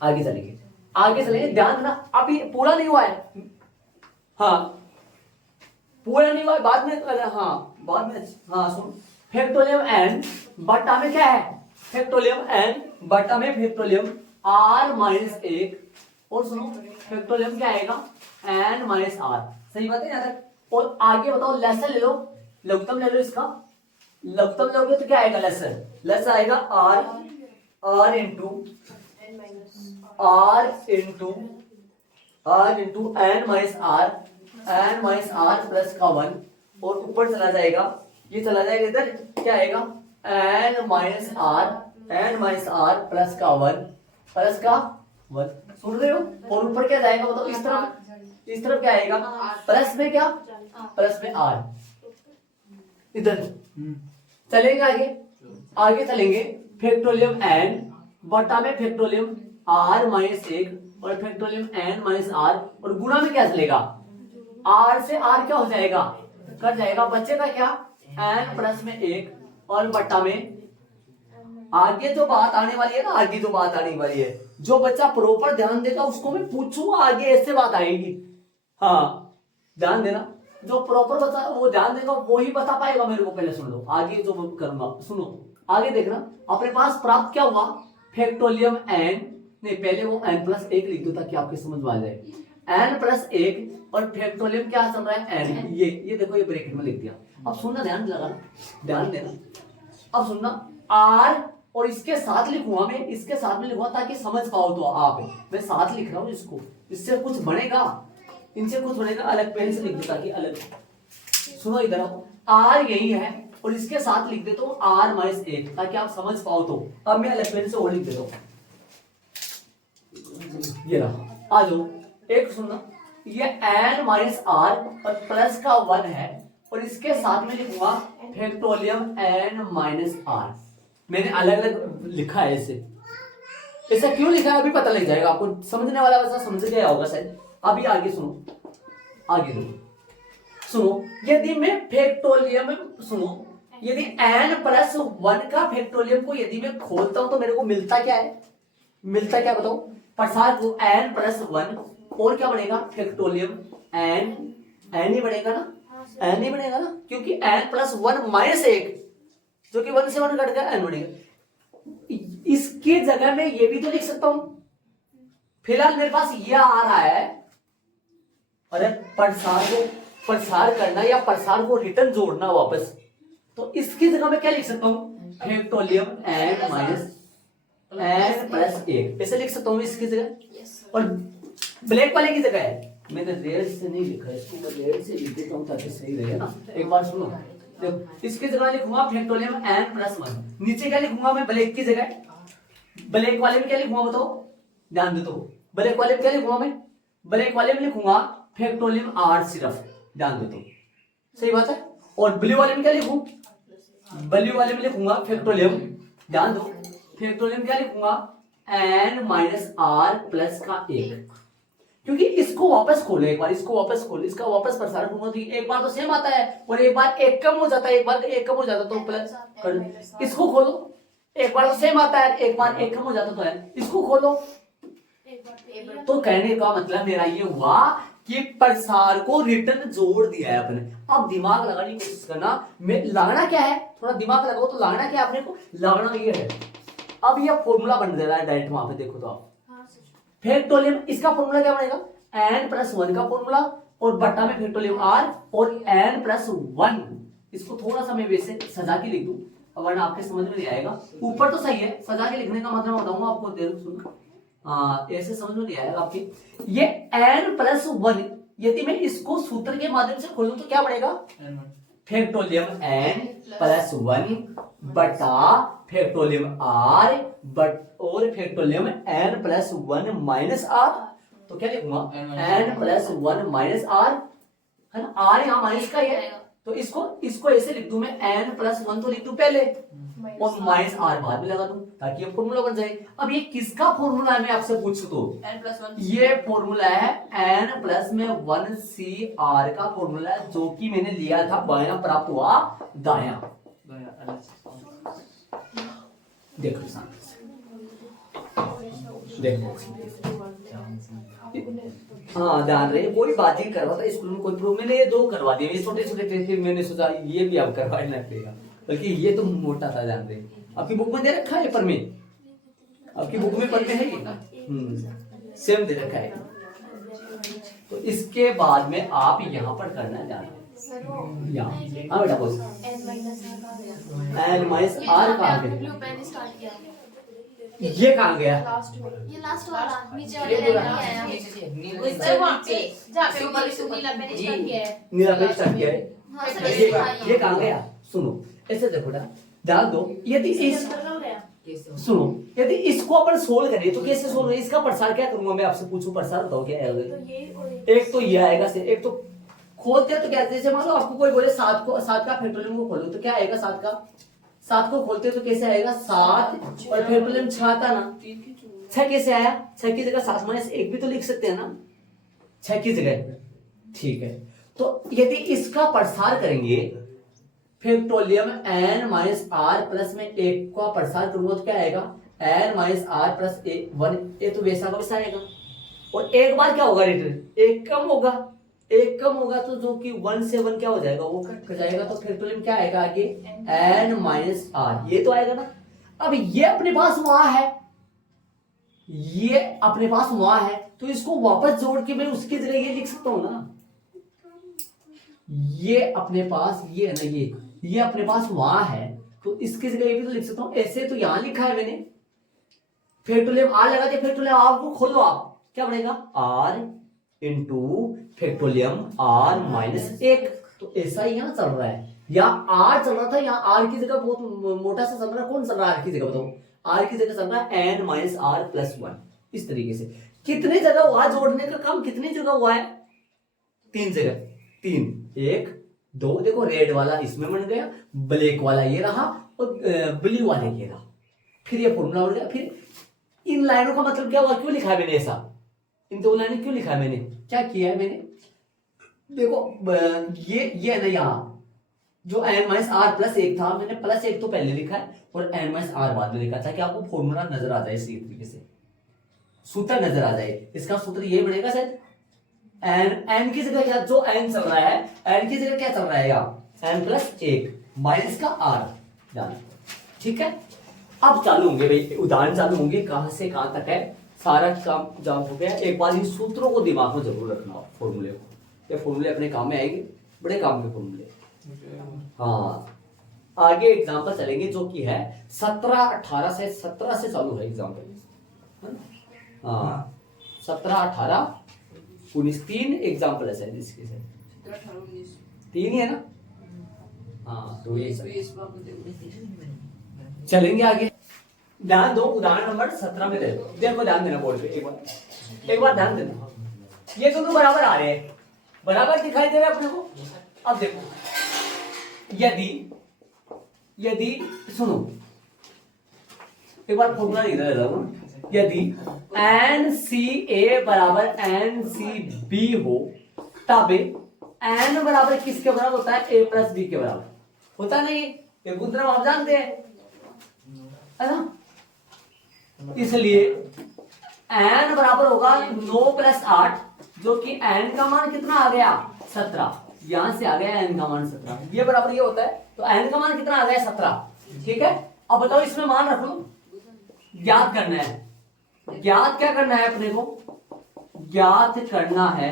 आगे चलेंगे, ध्यान देना। अब ये पूरा नहीं हुआ है, हाँ पूरा नहीं हुआ है, बाद में हाँ सुन, फैक्टोरियल n बटा में क्या है, फैक्टोरियल n बटा में फैक्टोरियल r माइनस 1, और सुनो फैक्टोरियल क्या आएगा n माइनस r, सही बात है यार। और आगे बताओ लेसन ले लो, लघुत्तम ले लो, इसका लघुत्तम लोगे तो क्या आएगा, लेसन आएगा r into n minus r plus का 1, और ऊपर चला जाएगा, ये चला जाएगा इधर, क्या आएगा n माइनस r प्लस का 1 सुन रहे हो, और ऊपर क्या जाएगा बताओ, इस तरफ क्या आएगा, प्लस में क्या, प्लस में r, इधर चलेंगे आगे चलेंगे, फैक्टोरियल n बटा में फैक्टोरियल r माइनस 1 और फैक्टोरियल n माइनस r, और गुणा में क्या चलेगा, r से r क्या हो जाएगा, कट जाएगा, बचेगा क्या n प्लस में 1 और बटा में, आगे जो बात आने वाली है ना, जो बच्चा प्रॉपर ध्यान देगा उसको मैं पूछूंगा, आगे ऐसे बात आएगी, हाँ ध्यान देना, जो प्रॉपर बता वो ध्यान देगा वो ही बता पाएगा मेरे को। पहले सुन लो, आगे जो मैं करूंगा सुनो, आगे देखना, अपने पास प्राप्त क्या हुआ, फैक्टोरियल n, नहीं पहले वो n प्लस 1 लिख दो ताकि आपकी समझ में आ जाए, n प्लस 1 और फैक्टोरियल क्या चल रहा है n, ये देखो, ये ब्रैकेट में लिख दिया। अब सुनना, ध्यान लगाना, ध्यान देना, अब सुनना, r और इसके साथ लिखूंगा मैं, इसके साथ में लिखूंगा ताकि समझ पाओ तो आप, मैं साथ लिख रहा हूं इसको, इससे कुछ बनेगा, इनसे कुछ बनेगा, अलग पेन से लिख दो ताकि अलग, सुनो इधर आओ, r यही है और इसके साथ लिख देता हूं r माइनस 1 ताकि आप समझ पाओ। तो अब मैं अलग पेन से और लिख देता हूं, ये रहा, आ जाओ, एक सुनना, ये n माइनस r और प्लस का 1 है, और इसके साथ में लिखूंगा फैक्टोरियल n माइनस r, मैंने अलग अलग लिखा है ऐसे, ऐसा क्यों लिखा है अभी पता लग जाएगा आपको, समझने वाला वैसा समझ गया होगा शायद। अभी आगे सुनो, यदि मैं फैक्टोरियल में सुनो, यदि n प्लस 1 का फैक्टोरियल को यदि मैं खोलता हूं तो मेरे को मिलता क्या बताओ, प्रसार को n प्लस 1 और क्या बनेगा, फैक्टोरियल n ही बनेगा ना, क्योंकि n प्लस 1 माइनस 1 जो कि 1 से 1 कट गया, n बनेगा। इसकी जगह में ये भी तो लिख सकता हूं, फिलहाल मेरे पास ये आ रहा है, अरे प्रसार करना या प्रसार को रिटर्न जोड़ना वापस, तो इसकी जगह में क्या लिख सकता हूं, factorial n minus n plus 1 ऐसे लिख सकता हूं इसकी जगह। और ब्लैक वाले की जगह है, मैंने रेड से नहीं लिखा, इसको मैं रेड से लिख देता हूं ताकि सही रहे ना। एक बार सुनो, इसकी जगह लिखूंगा फैक्टोरियल n प्लस 1, नीचे क्या लिखूंगा मैं ब्लैक की जगह, ब्लैक वाले में क्या लिखूंगा बताओ, ध्यान दे तो, ब्लैक वाले में क्या लिखूंगा मैं, ब्लैक वाले में लिखूंगा फैक्टोरियल r सिर्फ, ध्यान दे तो, सही बात है। और ब्लू वाले में क्या लिखूं, ब्लू वाले में लिखूंगा फैक्टोरियल, ध्यान दो, फैक्टोरियल में क्या लिखूंगा n माइनस आर प्लस का 1, क्योंकि इसको वापस खोलो एक बार, इसको वापस खोलो, इसका वापस प्रसारण करूंगा तो एक बार तो सेम आता है और एक बार एक कम हो जाता है, एक बार एक कम हो जाता है तो प्लस कर, इसको खोलो, एक बार तो सेम आता है, एक बार एक कम हो जाता तो है, इसको खोलो। तो कहने का मतलब मेरा ये हुआ कि प्रसार को रिटर्न जोड़ दिया है अपने। अब दिमाग लगाने की कोशिश करना, मैं लगाना क्या है, थोड़ा दिमाग लगाओ तो लगाना क्या है अपने को, लगाना ये है, अब ये फॉर्मूला बन रहा है डायरेक्ट वहां पे देखो तो आप, फैक्टोरियल इसका फॉर्मूला क्या बनेगा, n प्लस 1 का फॉर्मूला और बट्टा में फैक्टोरियल r और n प्लस 1, इसको थोड़ा सा मैं वैसे सजा के लिख दूं वरना आपके समझ में नहीं आएगा, ऊपर तो सही है, सजा के लिखने का मतलब बताऊंगा आपको, देर सुनो, ऐसे समझ में नहीं आएगा आपके, ये n प्लस 1 यदि मैं इसको सूत्र के माध्यम से खोलूं तो क्या बनेगा, फैक्टोरियल n प्लस 1 बटा फैक्टोरियल r बट और factorial n plus 1 minus r, तो क्या लिखूंगा n प्लस 1 माइनस r, है ना, r यहाँ माइनस का है तो इसको ऐसे लिख दूं मैं, n प्लस 1 तो लिख दूं पहले और माइनस r बाद में लगा दूं ताकि ये फॉर्मूला बन जाए। अब ये किसका फॉर्मूला है मैं आपसे पूछूं तो n+1 ये फॉर्मूला है n प्लस में 1 c r का फॉर्मूला है, जो कि मैंने लिया था बायां प्राप्त हुआ दायां, देखो सामने देखो, हाँ ध्यान रहे, कोई बात नहीं करवा था स्कूल में, कोई प्रूफ मैंने ये 2 करवा दिए, छोटे छोटे थे, मैंने सोचा ये भी अब करवाना पड़ेगा, बल्कि ये तो मोटा था, ध्यान रहे, आपकी बुक में दे रखा है पर में, आपकी बुक में पढ़ते हैं ये सेम दे रखा है, तो इसके बाद में आप यहाँ पर करना है, ध्यान यहाँ, हाँ बेटा बोल, n माइनस r कहाँ गया, ये कहाँ गया, ये लास्ट वाला नीचे वाले लाइन में आया, उससे वहां पे जहां पे ऊपर नीला पेन स्टार्ट किया है, नीला पेज स्टार्ट किया है, हां सर ये कहाँ गया, सुनो ऐसे देखो ना, डाल दो, यदि इस सुनो यदि इसको अपन सोल्व करें तो कैसे सोल्व करें, इसका प्रसार क्या करूंगा मैं आपसे पूछूं, प्रसार बताओ क्या आएगा, एक तो ये आएगा, एक तो खोलते हैं तो क्या, जैसे मान लो आपको कोई बोले 7 का फैक्टोरियल को खोलो तो क्या आएगा, 7 को खोलते तो कैसे आएगा 7 और फैक्टोरियल 6 आता ना, 6 कैसे आया, 6 की जगह 7 माइनस 1 भी तो लिख सकते हैं ना 6 की जगह, ठीक है। तो यदि इसका प्रसार करेंगे factorial n minus r plus में 1 का प्रसार करूंगा तो क्या आएगा n माइनस r प्लस 1, ये तो वैसा का वैसा आएगा, और एक बार क्या होगा रिटर्न, एक कम होगा तो जो कि 1 से 1 क्या हो जाएगा, वो कट जाएगा, तो फैक्टोरियल क्या आएगा आगे n माइनस r, ये तो आएगा ना। अब ये अपने पास वहां है, ये अपने पास वहां है, तो इसको वापस जोड़ के मैं उसकी जगह ये लिख सकता हूं ना, ये अपने पास ये है ना, ये अपने पास वहां है तो इसकी जगह ये भी तो लिख सकता हूं, ऐसे तो यहां लिखा है मैंने, फैक्टोरियल r लगा दिया, फैक्टोरियल r को खोलो आप, क्या बनेगा r into factorial r minus 1, तो ऐसा ही यहाँ चल रहा है, या r चल रहा था, यहाँ r की जगह बहुत मोटा सा चल रहा है, कौन चल रहा है r की जगह बताओ, r की जगह चल रहा है n माइनस r प्लस 1, इस तरीके से कितने जगह हुआ जोड़ने का काम, कितनी जगह हुआ है, 3 जगह, 3 1 2, देखो रेड वाला इसमें बन गया, ब्लैक वाला ये रहा और ब्लू वाले ये रहा, फिर ये फॉर्मूला बन गया। फिर इन लाइनों का मतलब क्या हुआ, क्यों लिखा है मैंने ऐसा, इन 2 लाइनें क्यों लिखा है मैंने, क्या किया है मैंने, देखो ये है ना, यहाँ जो n माइनस r प्लस 1 था, मैंने प्लस 1 तो पहले लिखा है और n माइनस r बाद में लिखा था कि आपको फॉर्मूला नजर आ जाए, इसी तरीके से सूत्र नजर आ जाए, इसका सूत्र ये बनेगा शायद n की जगह क्या, जो n चल रहा है n की जगह क्या चल रहा है यहाँ n प्लस 1 माइनस का r जान, ठीक है। अब चालू होंगे भाई उदाहरण, चालू होंगे कहां से कहां तक है, सारा काम जाम हो गया। एक बार इन सूत्रों को दिमाग में जरूर रखना, फॉर्मूले को, ये फॉर्मूले अपने काम में आएंगे, बड़े काम के फॉर्मूले। हाँ आगे एग्जांपल चलेंगे जो कि है 17 से चालू है एग्जांपल, हाँ 17 18 19 3 एग्जांपल है शायद इसके, से 3 ही है ना, हाँ तो ये चलेंगे आगे। ध्यान दो, उदाहरण नंबर 17 में देखो ध्यान देना बोर्ड पे एक बार ध्यान देना। ये दोनों बराबर आ रहे हैं, बराबर दिखाई दे रहे हैं अपने को। अब देखो, यदि सुनो एक बार फॉर्मूला लिख रहा हूं, यदि NCA बराबर NCB हो तब n बराबर किसके बराबर होता है? a प्लस बी के बराबर होता नहीं, ये गुणधर्म आप जानते हैं, है ना? इसलिए n बराबर होगा 9 प्लस 8, जो कि n का मान कितना आ गया? 17। यहां से आ गया n का मान 17, ये बराबर ये होता है, तो n का मान कितना आ गया? 17। ठीक है, अब बताओ इसमें मान रख लो, ज्ञात करना है। ज्ञात क्या करना है अपने को? ज्ञात करना है,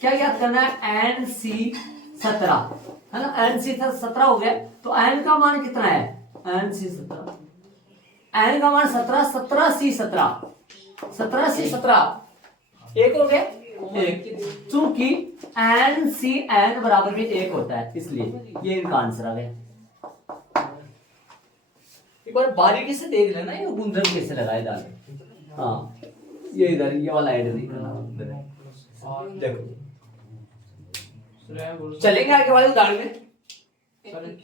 क्या ज्ञात करना है? NC 17, है ना? NC 17 हो गया, तो n का मान कितना है? NC 17, n का मान 17, 17C 17, 17C 17 एक हो गया, एक। चूंकि NCN बराबर भी एक होता है, इसलिए ये इनका आंसर आ गया। एक बार बारीकी से देख लेना ये गुणधर्म कैसे लगाए डाल। हाँ, ये इधर ये वाला ऐड नहीं करना, देखो चलेंगे आगे वाले उदाहरण में।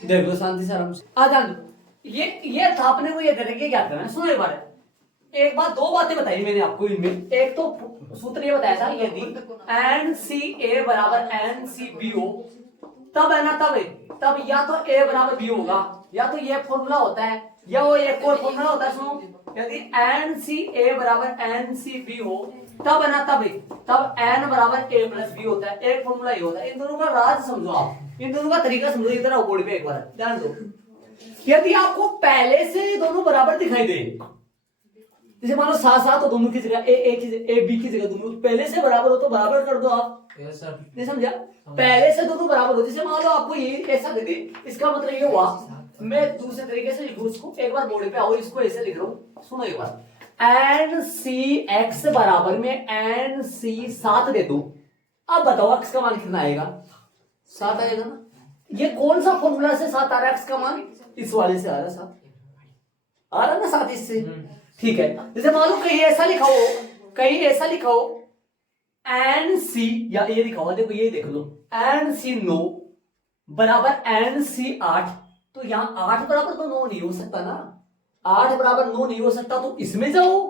देखो शांति से आराम से आजान। ये था अपने को ये करेंगे क्या करना है, सुनो एक बार दो बातें बताई मैंने आपको इनमें। एक तो सूत्र ये बताया था, यदि NCA बराबर NCB हो तब है ना, तब या तो A बराबर B होगा, या तो ये फॉर्मूला होता है, या वो एक और फॉर्मूला होता है। सुनो, यदि NCA बराबर NCB हो तब है ना, तब N बराबर A प्लस B होता है। एक फॉर्मूला ये होता है। इन दोनों का राज समझो आप, इन दोनों का तरीका समझो। इधर आओ बोर्ड पे एक बार ध्यान दो। यदि आपको पहले से दोनों बराबर दिखाई दे, जैसे मानो 7 तो दोनों की जगह A B की जगह दोनों पहले से बराबर हो तो बराबर कर दो आप। यस सर, नहीं समझा? पहले से दोनों बराबर हो, जैसे मान लो आपको ये ऐसा दे दे, इसका मतलब ये हुआ, मैं दूसरे तरीके से लिखूं इसको। एक बार बोर्ड पे आओ, इसको ऐसे लिख रहा हूं, सुनो एक बार। NCX बराबर में NC 7 दे दो। अब बताओ x का मान कितना आएगा? 7 आएगा ना। ये कौन सा फॉर्मूला से 7 आ रहा है? x का मान इस वाले से आ रहा है, 7 आ रहा है ना, 7 इससे। ठीक है, जैसे मान लो कहीं ऐसा लिखा हो NC, या ये लिखा हुआ देखो, ये देख लो NC 9 बराबर NC 8, तो यहाँ 8 बराबर तो 9 नहीं हो सकता ना, 8 बराबर 9 नहीं हो सकता, तो इसमें जाओ।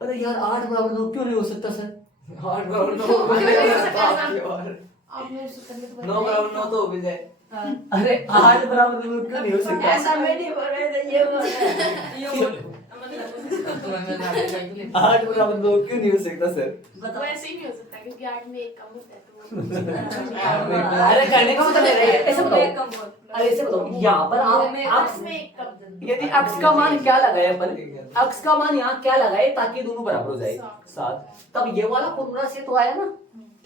अरे यार 8 बराबर 9 क्यों नहीं हो सकता सर? 8 बराबर 9 9 बराबर 9 तो हो भी जाए। अरे 8 बराबर 9 क्यों नहीं हो सकता? ऐसा मैं नहीं बोल रहे थे, ये बोल रहे 8 बराबर 9 क्यों नहीं हो सकता सर? वैसे ही नहीं हो सकता, क्योंकि 8 में 1 कम होता है, तो अरे करने का मतलब है ऐसे बताओ। अरे ऐसे बताओ, यहाँ पर आप x में 1 कम, यदि x का मान क्या लगाए अपन, x का मान यहाँ क्या लगाए ताकि दोनों बराबर हो जाए? 7। तब ये वाला फॉर्मूला से तो आया ना।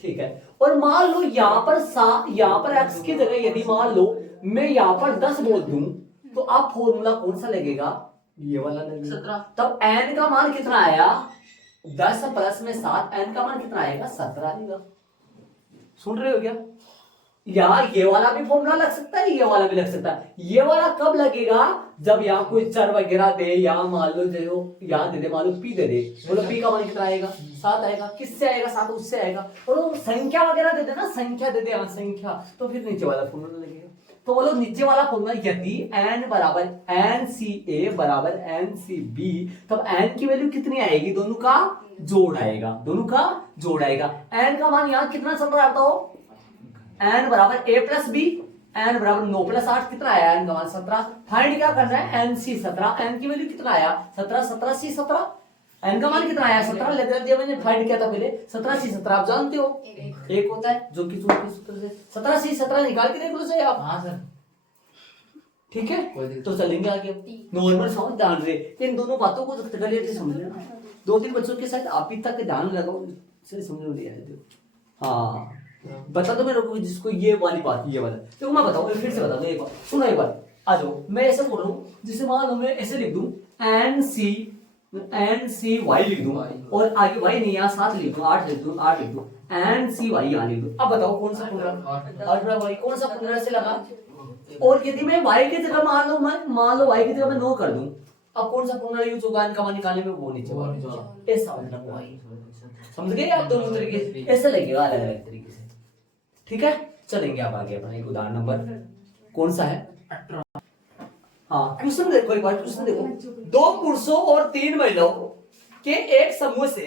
ठीक है, और मान लो यहाँ पर x की जगह यदि मान लो मैं यहाँ पर 10 बोल दूं, तो आप फॉर्मूला कौन सा लगेगा? ये वाला लगेगा। 17। तब n का मान कितना आया? 10 प्लस में 7, n का मान कितना आएगा? 17 आएगा। सुन रहे हो क्या? यहाँ ये वाला भी फॉर्मूला लग सकता है, ये वाला भी लग सकता है। ये वाला कब लगेगा? जब यहाँ कोई चर वगैरह दे, यहाँ मान लो यहाँ दे दे, मान लो p दे दे, बोलो p का मान कितना आएगा? 7 आएगा। किससे आएगा? 7 उससे आएगा। और वो संख्या वगैरह दे दे ना, संख्या दे दे, हाँ संख्या, तो फिर नीचे वाला फॉर्मूला लगेगा। तो बोलो नीचे वाला फॉर्मूला, यदि n बराबर NCA बराबर NCB, तब n की वैल्यू कितनी आएगी? दोनों का जोड़ आएगा, दोनों का जोड़ आएगा। n का मान यहाँ कितना चल रहा था? n बराबर a प्लस बी, n बराबर 9 प्लस 8, कितना आया? n का मान 17। फाइंड क्या करना है? NC 17, n की वैल्यू कितना आया? 17, 17C 17, n का मान कितना आया? 17 लेते दिया मैंने, फाइंड किया था पहले। 17C 17 आप जानते हो, एक होता है, जो कि सूत्र से 17C 17 निकाल के देख लो सही आप। हाँ सर, ठीक है, तो चलेंगे आगे। नॉर्मल समझ ध्यान से इन दोनों बातों को क्लियर समझ लेना। 2-3 बच्चों के साथ आप भी तक ध्यान लगाओ, सही समझ में नहीं आया। हाँ बता दो मेरे को जिसको ये वाली बात, ये वाला तो मैं बताऊँ, फिर से बता दो एक बार, सुनो एक बार, आ जाओ। मैं ऐसे बोल रहा हूँ, जिसे मान लो मैं ऐसे लिख दूं NCY लिख दूं, और आगे y नहीं, यहाँ 7 लिख दूं, 8 लिख दूं, 8 लिख दूं, NCY यहाँ लिख दूं। अब बताओ कौन सा फॉर्मूला? 8 y कौन सा फॉर्मूला से लगा? और यदि मैं y की जगह मान लो y की जगह मैं 9 कर दूं, अब कौन सा फॉर्मूला यूज होगा इनका मान निकालने में? वो नीचे वाला। ऐसा मतलब हुआ ये। समझ गए आप दोनों तरीके से? ऐसे लगेगा अलग अलग तरीके से। ठीक है, चलेंगे आप आगे अपना एक उदाहरण नंबर कौन सा है? हाँ, क्वेश्चन देखो एक बार, क्वेश्चन देखो। 2 पुरुषों और 3 महिलाओं के एक समूह से,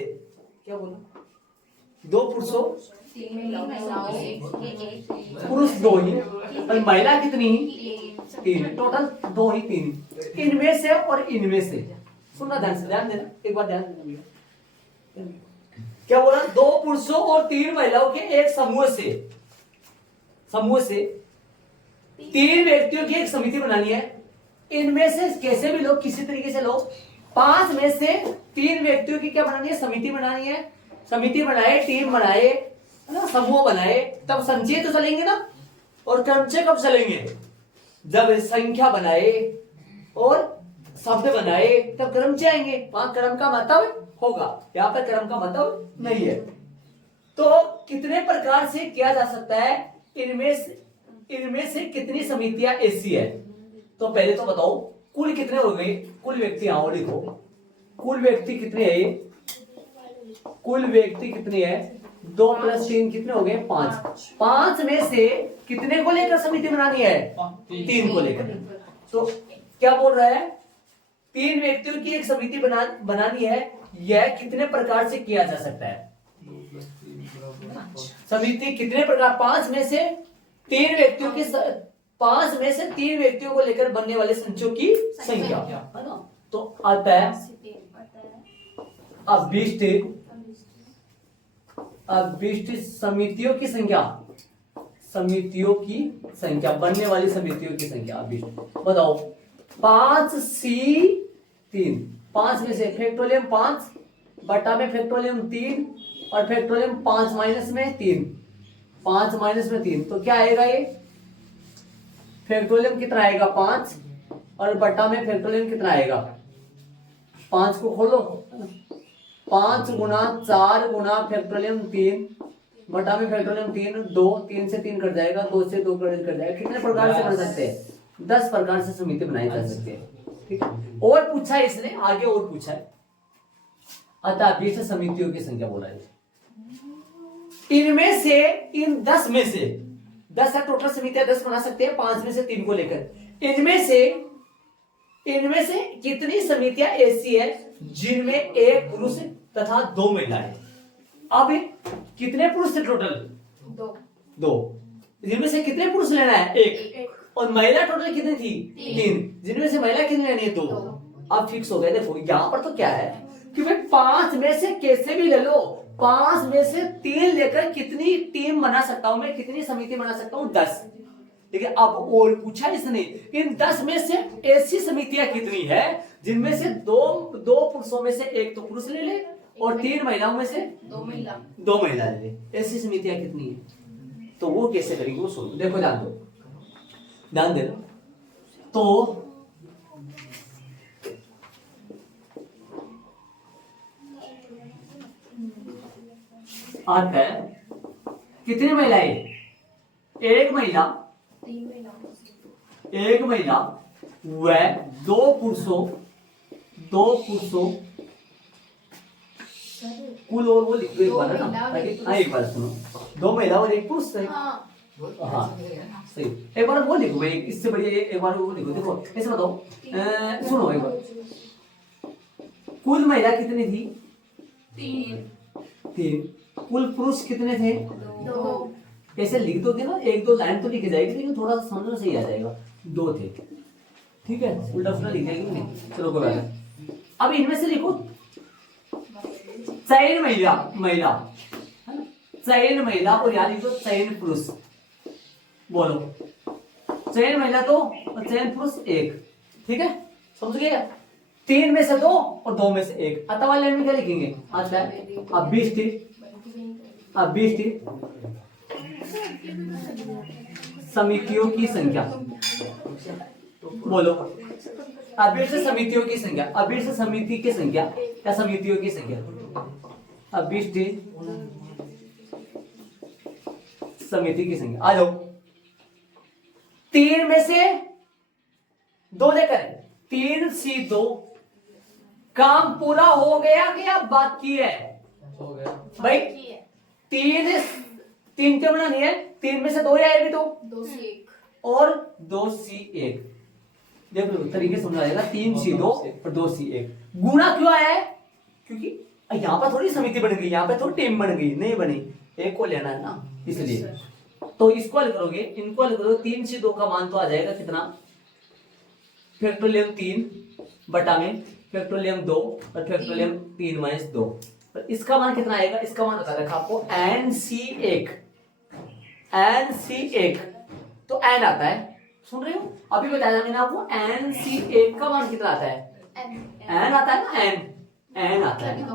क्या बोला? 2 पुरुषों, पुरुष 2 ही और महिला कितनी? 3, टोटल 2 ही 3। इनमें से और इनमें से, सुनना ध्यान से, ध्यान देना एक बार, ध्यान देना। क्या बोला? 2 पुरुषों और 3 महिलाओं के एक समूह से 3 व्यक्तियों की एक समिति बनानी है। इनमें से कैसे भी लो, किसी तरीके से लो, 5 में से 3 व्यक्तियों की क्या बनानी है? समिति बनानी है। समिति बनाए, टीम बनाए, है ना, समूह बनाए, तब संचय तो चलेंगे ना। और क्रमचय कब चलेंगे? जब संख्या बनाए और शब्द बनाए तब क्रमचय आएंगे। वहां क्रम का महत्व होगा, यहाँ पर क्रम का महत्व नहीं है। तो कितने प्रकार से किया जा सकता है? इनमें से कितनी समितियां ऐसी है? तो पहले तो बताओ कुल कितने हो गए? कुल व्यक्ति आओ लिखो, कुल व्यक्ति कितने है? कुल व्यक्ति कितने है? 2 + 3 कितने हो गए? 5। 5 में से कितने को लेकर समिति बनानी है? 3 को लेकर। तो क्या बोल रहा है? 3 व्यक्तियों की एक समिति बनानी है। यह कितने प्रकार से किया जा सकता है? समिति कितने प्रकार? 5 में से 3 व्यक्तियों की 5 में से 3 व्यक्तियों को लेकर बनने वाले संचयों की संख्या, है ना? तो आता है अभिष्ट समितियों की संख्या, समितियों की संख्या, बनने वाली समितियों की संख्या अभिष्ट। बताओ 5C3, 5 में से फैक्टोरियम 5 बटा में फैक्टोरियम 3 और फैक्टोरियम 5 माइनस में 3, 5 माइनस में 3, तो क्या आएगा? ये फैक्टोरियम कितना आएगा? 5 और बटा में फैक्टोरियम कितना आएगा? 5 को खोलो, 5 गुना 4 गुना फैक्टोरियम 3 बटा में फैक्टोरियम 3, 2, 3 से 3 कट जाएगा, 2 से 2 कट जाएगा। कितने प्रकार से बन सकते हैं? 10 प्रकार से समिति बनाई जा सकती है। ठीक है, और पूछा है इसने आगे, और पूछा है अतः अभिष्ट समितियों की संख्या बोला है। इनमें से, इन 10 में से, 10 है टोटल समितियां, 10 बना सकते हैं 5 में से 3 को लेकर। इनमें से कितनी समितियां ऐसी है जिनमें 1 पुरुष तथा 2 महिलाएं? अब कितने पुरुष थे टोटल? 2। जिनमें से कितने पुरुष लेना है? 1। और महिला टोटल कितनी थी? 3। जिनमें से महिला कितनी लेनी है? 2। अब फिक्स हो गया। देखो यहां पर तो क्या है कि भाई 5 में से कैसे भी ले लो, 5 में से 3 लेकर कितनी टीम बना सकता हूं मैं? कितनी समिति बना सकता हूं? 10। ठीक है, अब और पूछा इसने इन 10 में से ऐसी समितियां कितनी है जिनमें से 2 पुरुषों में से 1 तो पुरुष ले ले और 3 महिलाओं में से 2 महिला ले ले। ऐसी समितियां कितनी है? तो वो कैसे करेंगे वो सुनो। देखो ध्यान दो, ध्यान देना। तो आता है कितनी महिलाएं? 1 महिला व 2 पुरुषों कुल, और वो लिख दो एक बार ना, ताकि एक बार सुनो। 2 महिला और 1 पुरुष है। हाँ सही, एक बार वो लिखो भाई, इससे बढ़िया एक बार वो लिखो। देखो ऐसे बताओ, सुनो एक बार, कुल महिला कितनी थी? 3। कुल पुरुष कितने थे? 2। ऐसे लिख दोगे ना, 1-2 लाइन तो लिखी जाएगी, लेकिन थोड़ा सा समझना सही आ जाएगा। 2 थे, ठीक है, उल्टा फुल्टा लिख जाएगी। चलो कोई बात नहीं। अब इनमें से लिखो चयन महिला, चयन महिला, और यहाँ लिख दो चयन पुरुष। बोलो चयन महिला 2 और चयन पुरुष 1। ठीक है, समझ गए? 3 में से 2 और 2 में से 1। अतः वाले लाइन में क्या लिखेंगे? अच्छा अभिष्ट समितियों की संख्या। बोलो अभिष्ट समितियों की संख्या, अभिष्ट समिति की संख्या या समितियों की संख्या? अभिष्ट समिति की संख्या। आ जाओ, 3 में से 2 लेकर 3C2 काम पूरा हो गया कि अब बाकी है? हो गया। भाई 3 टेबल नहीं है, 3 में से 2 ही आएगी तो 2 से 1 और 2C1। देखो तरीके समझ आएगा, 3C2 और 2C1 गुणा क्यों आया है? क्योंकि यहाँ पर थोड़ी समिति बन गई, यहाँ पे थोड़ी टीम बन गई, नहीं बनी, एक को लेना है ना, इसलिए। तो इसको हल करोगे, इनको हल करोगे, 3C2 का मान तो आ जाएगा कितना, फैक्टोरियम 3 बटा में फैक्टोरियम 2 और फैक्टोरियम 3 माइनस 2। तो इसका मान कितना आएगा? इसका मान बता रखा आपको NC1, NC1 तो n आता है, सुन रहे हो? अभी बताया मैंने आपको, NC1 का मान कितना आता है? n आता है ना, n आता है ना,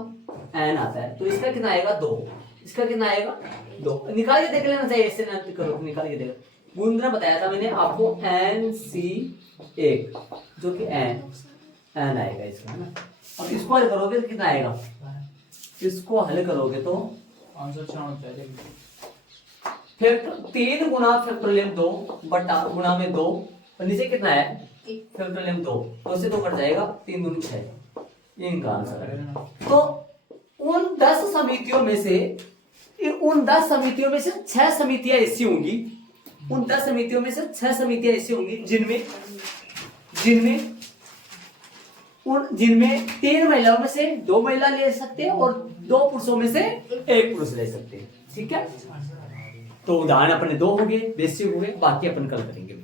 n आता है। तो इसका कितना आएगा? 2। इसका कितना आएगा? 2। निकाल के देख लेना चाहिए, ऐसे ना करो, निकाल के देख। गुणन बताया था मैंने आपको NC1 जो कि n आएगा इसका, है ना। अब इसको हल करोगे तो कितना आएगा? इसको हल करोगे तो आंसर 6 होता है। फिर 3 गुना फैक्टोरियम 2 बटा गुणा में 2 और नीचे कितना है? फैक्टोरियम 2, 2 से 2 कट जाएगा, 3 दूनी 6, ये इनका आंसर है। तो उन 10 समितियों में से 6 समितियां ऐसी होंगी, उन 10 समितियों में से 6 समितियां ऐसी होंगी जिनमें 3 महिलाओं में से 2 महिला ले सकते हैं और 2 पुरुषों में से 1 पुरुष ले सकते हैं। ठीक है, तो उदाहरण अपने 2 हो गए, बेसिक हो गए, बाकी अपन कल करेंगे।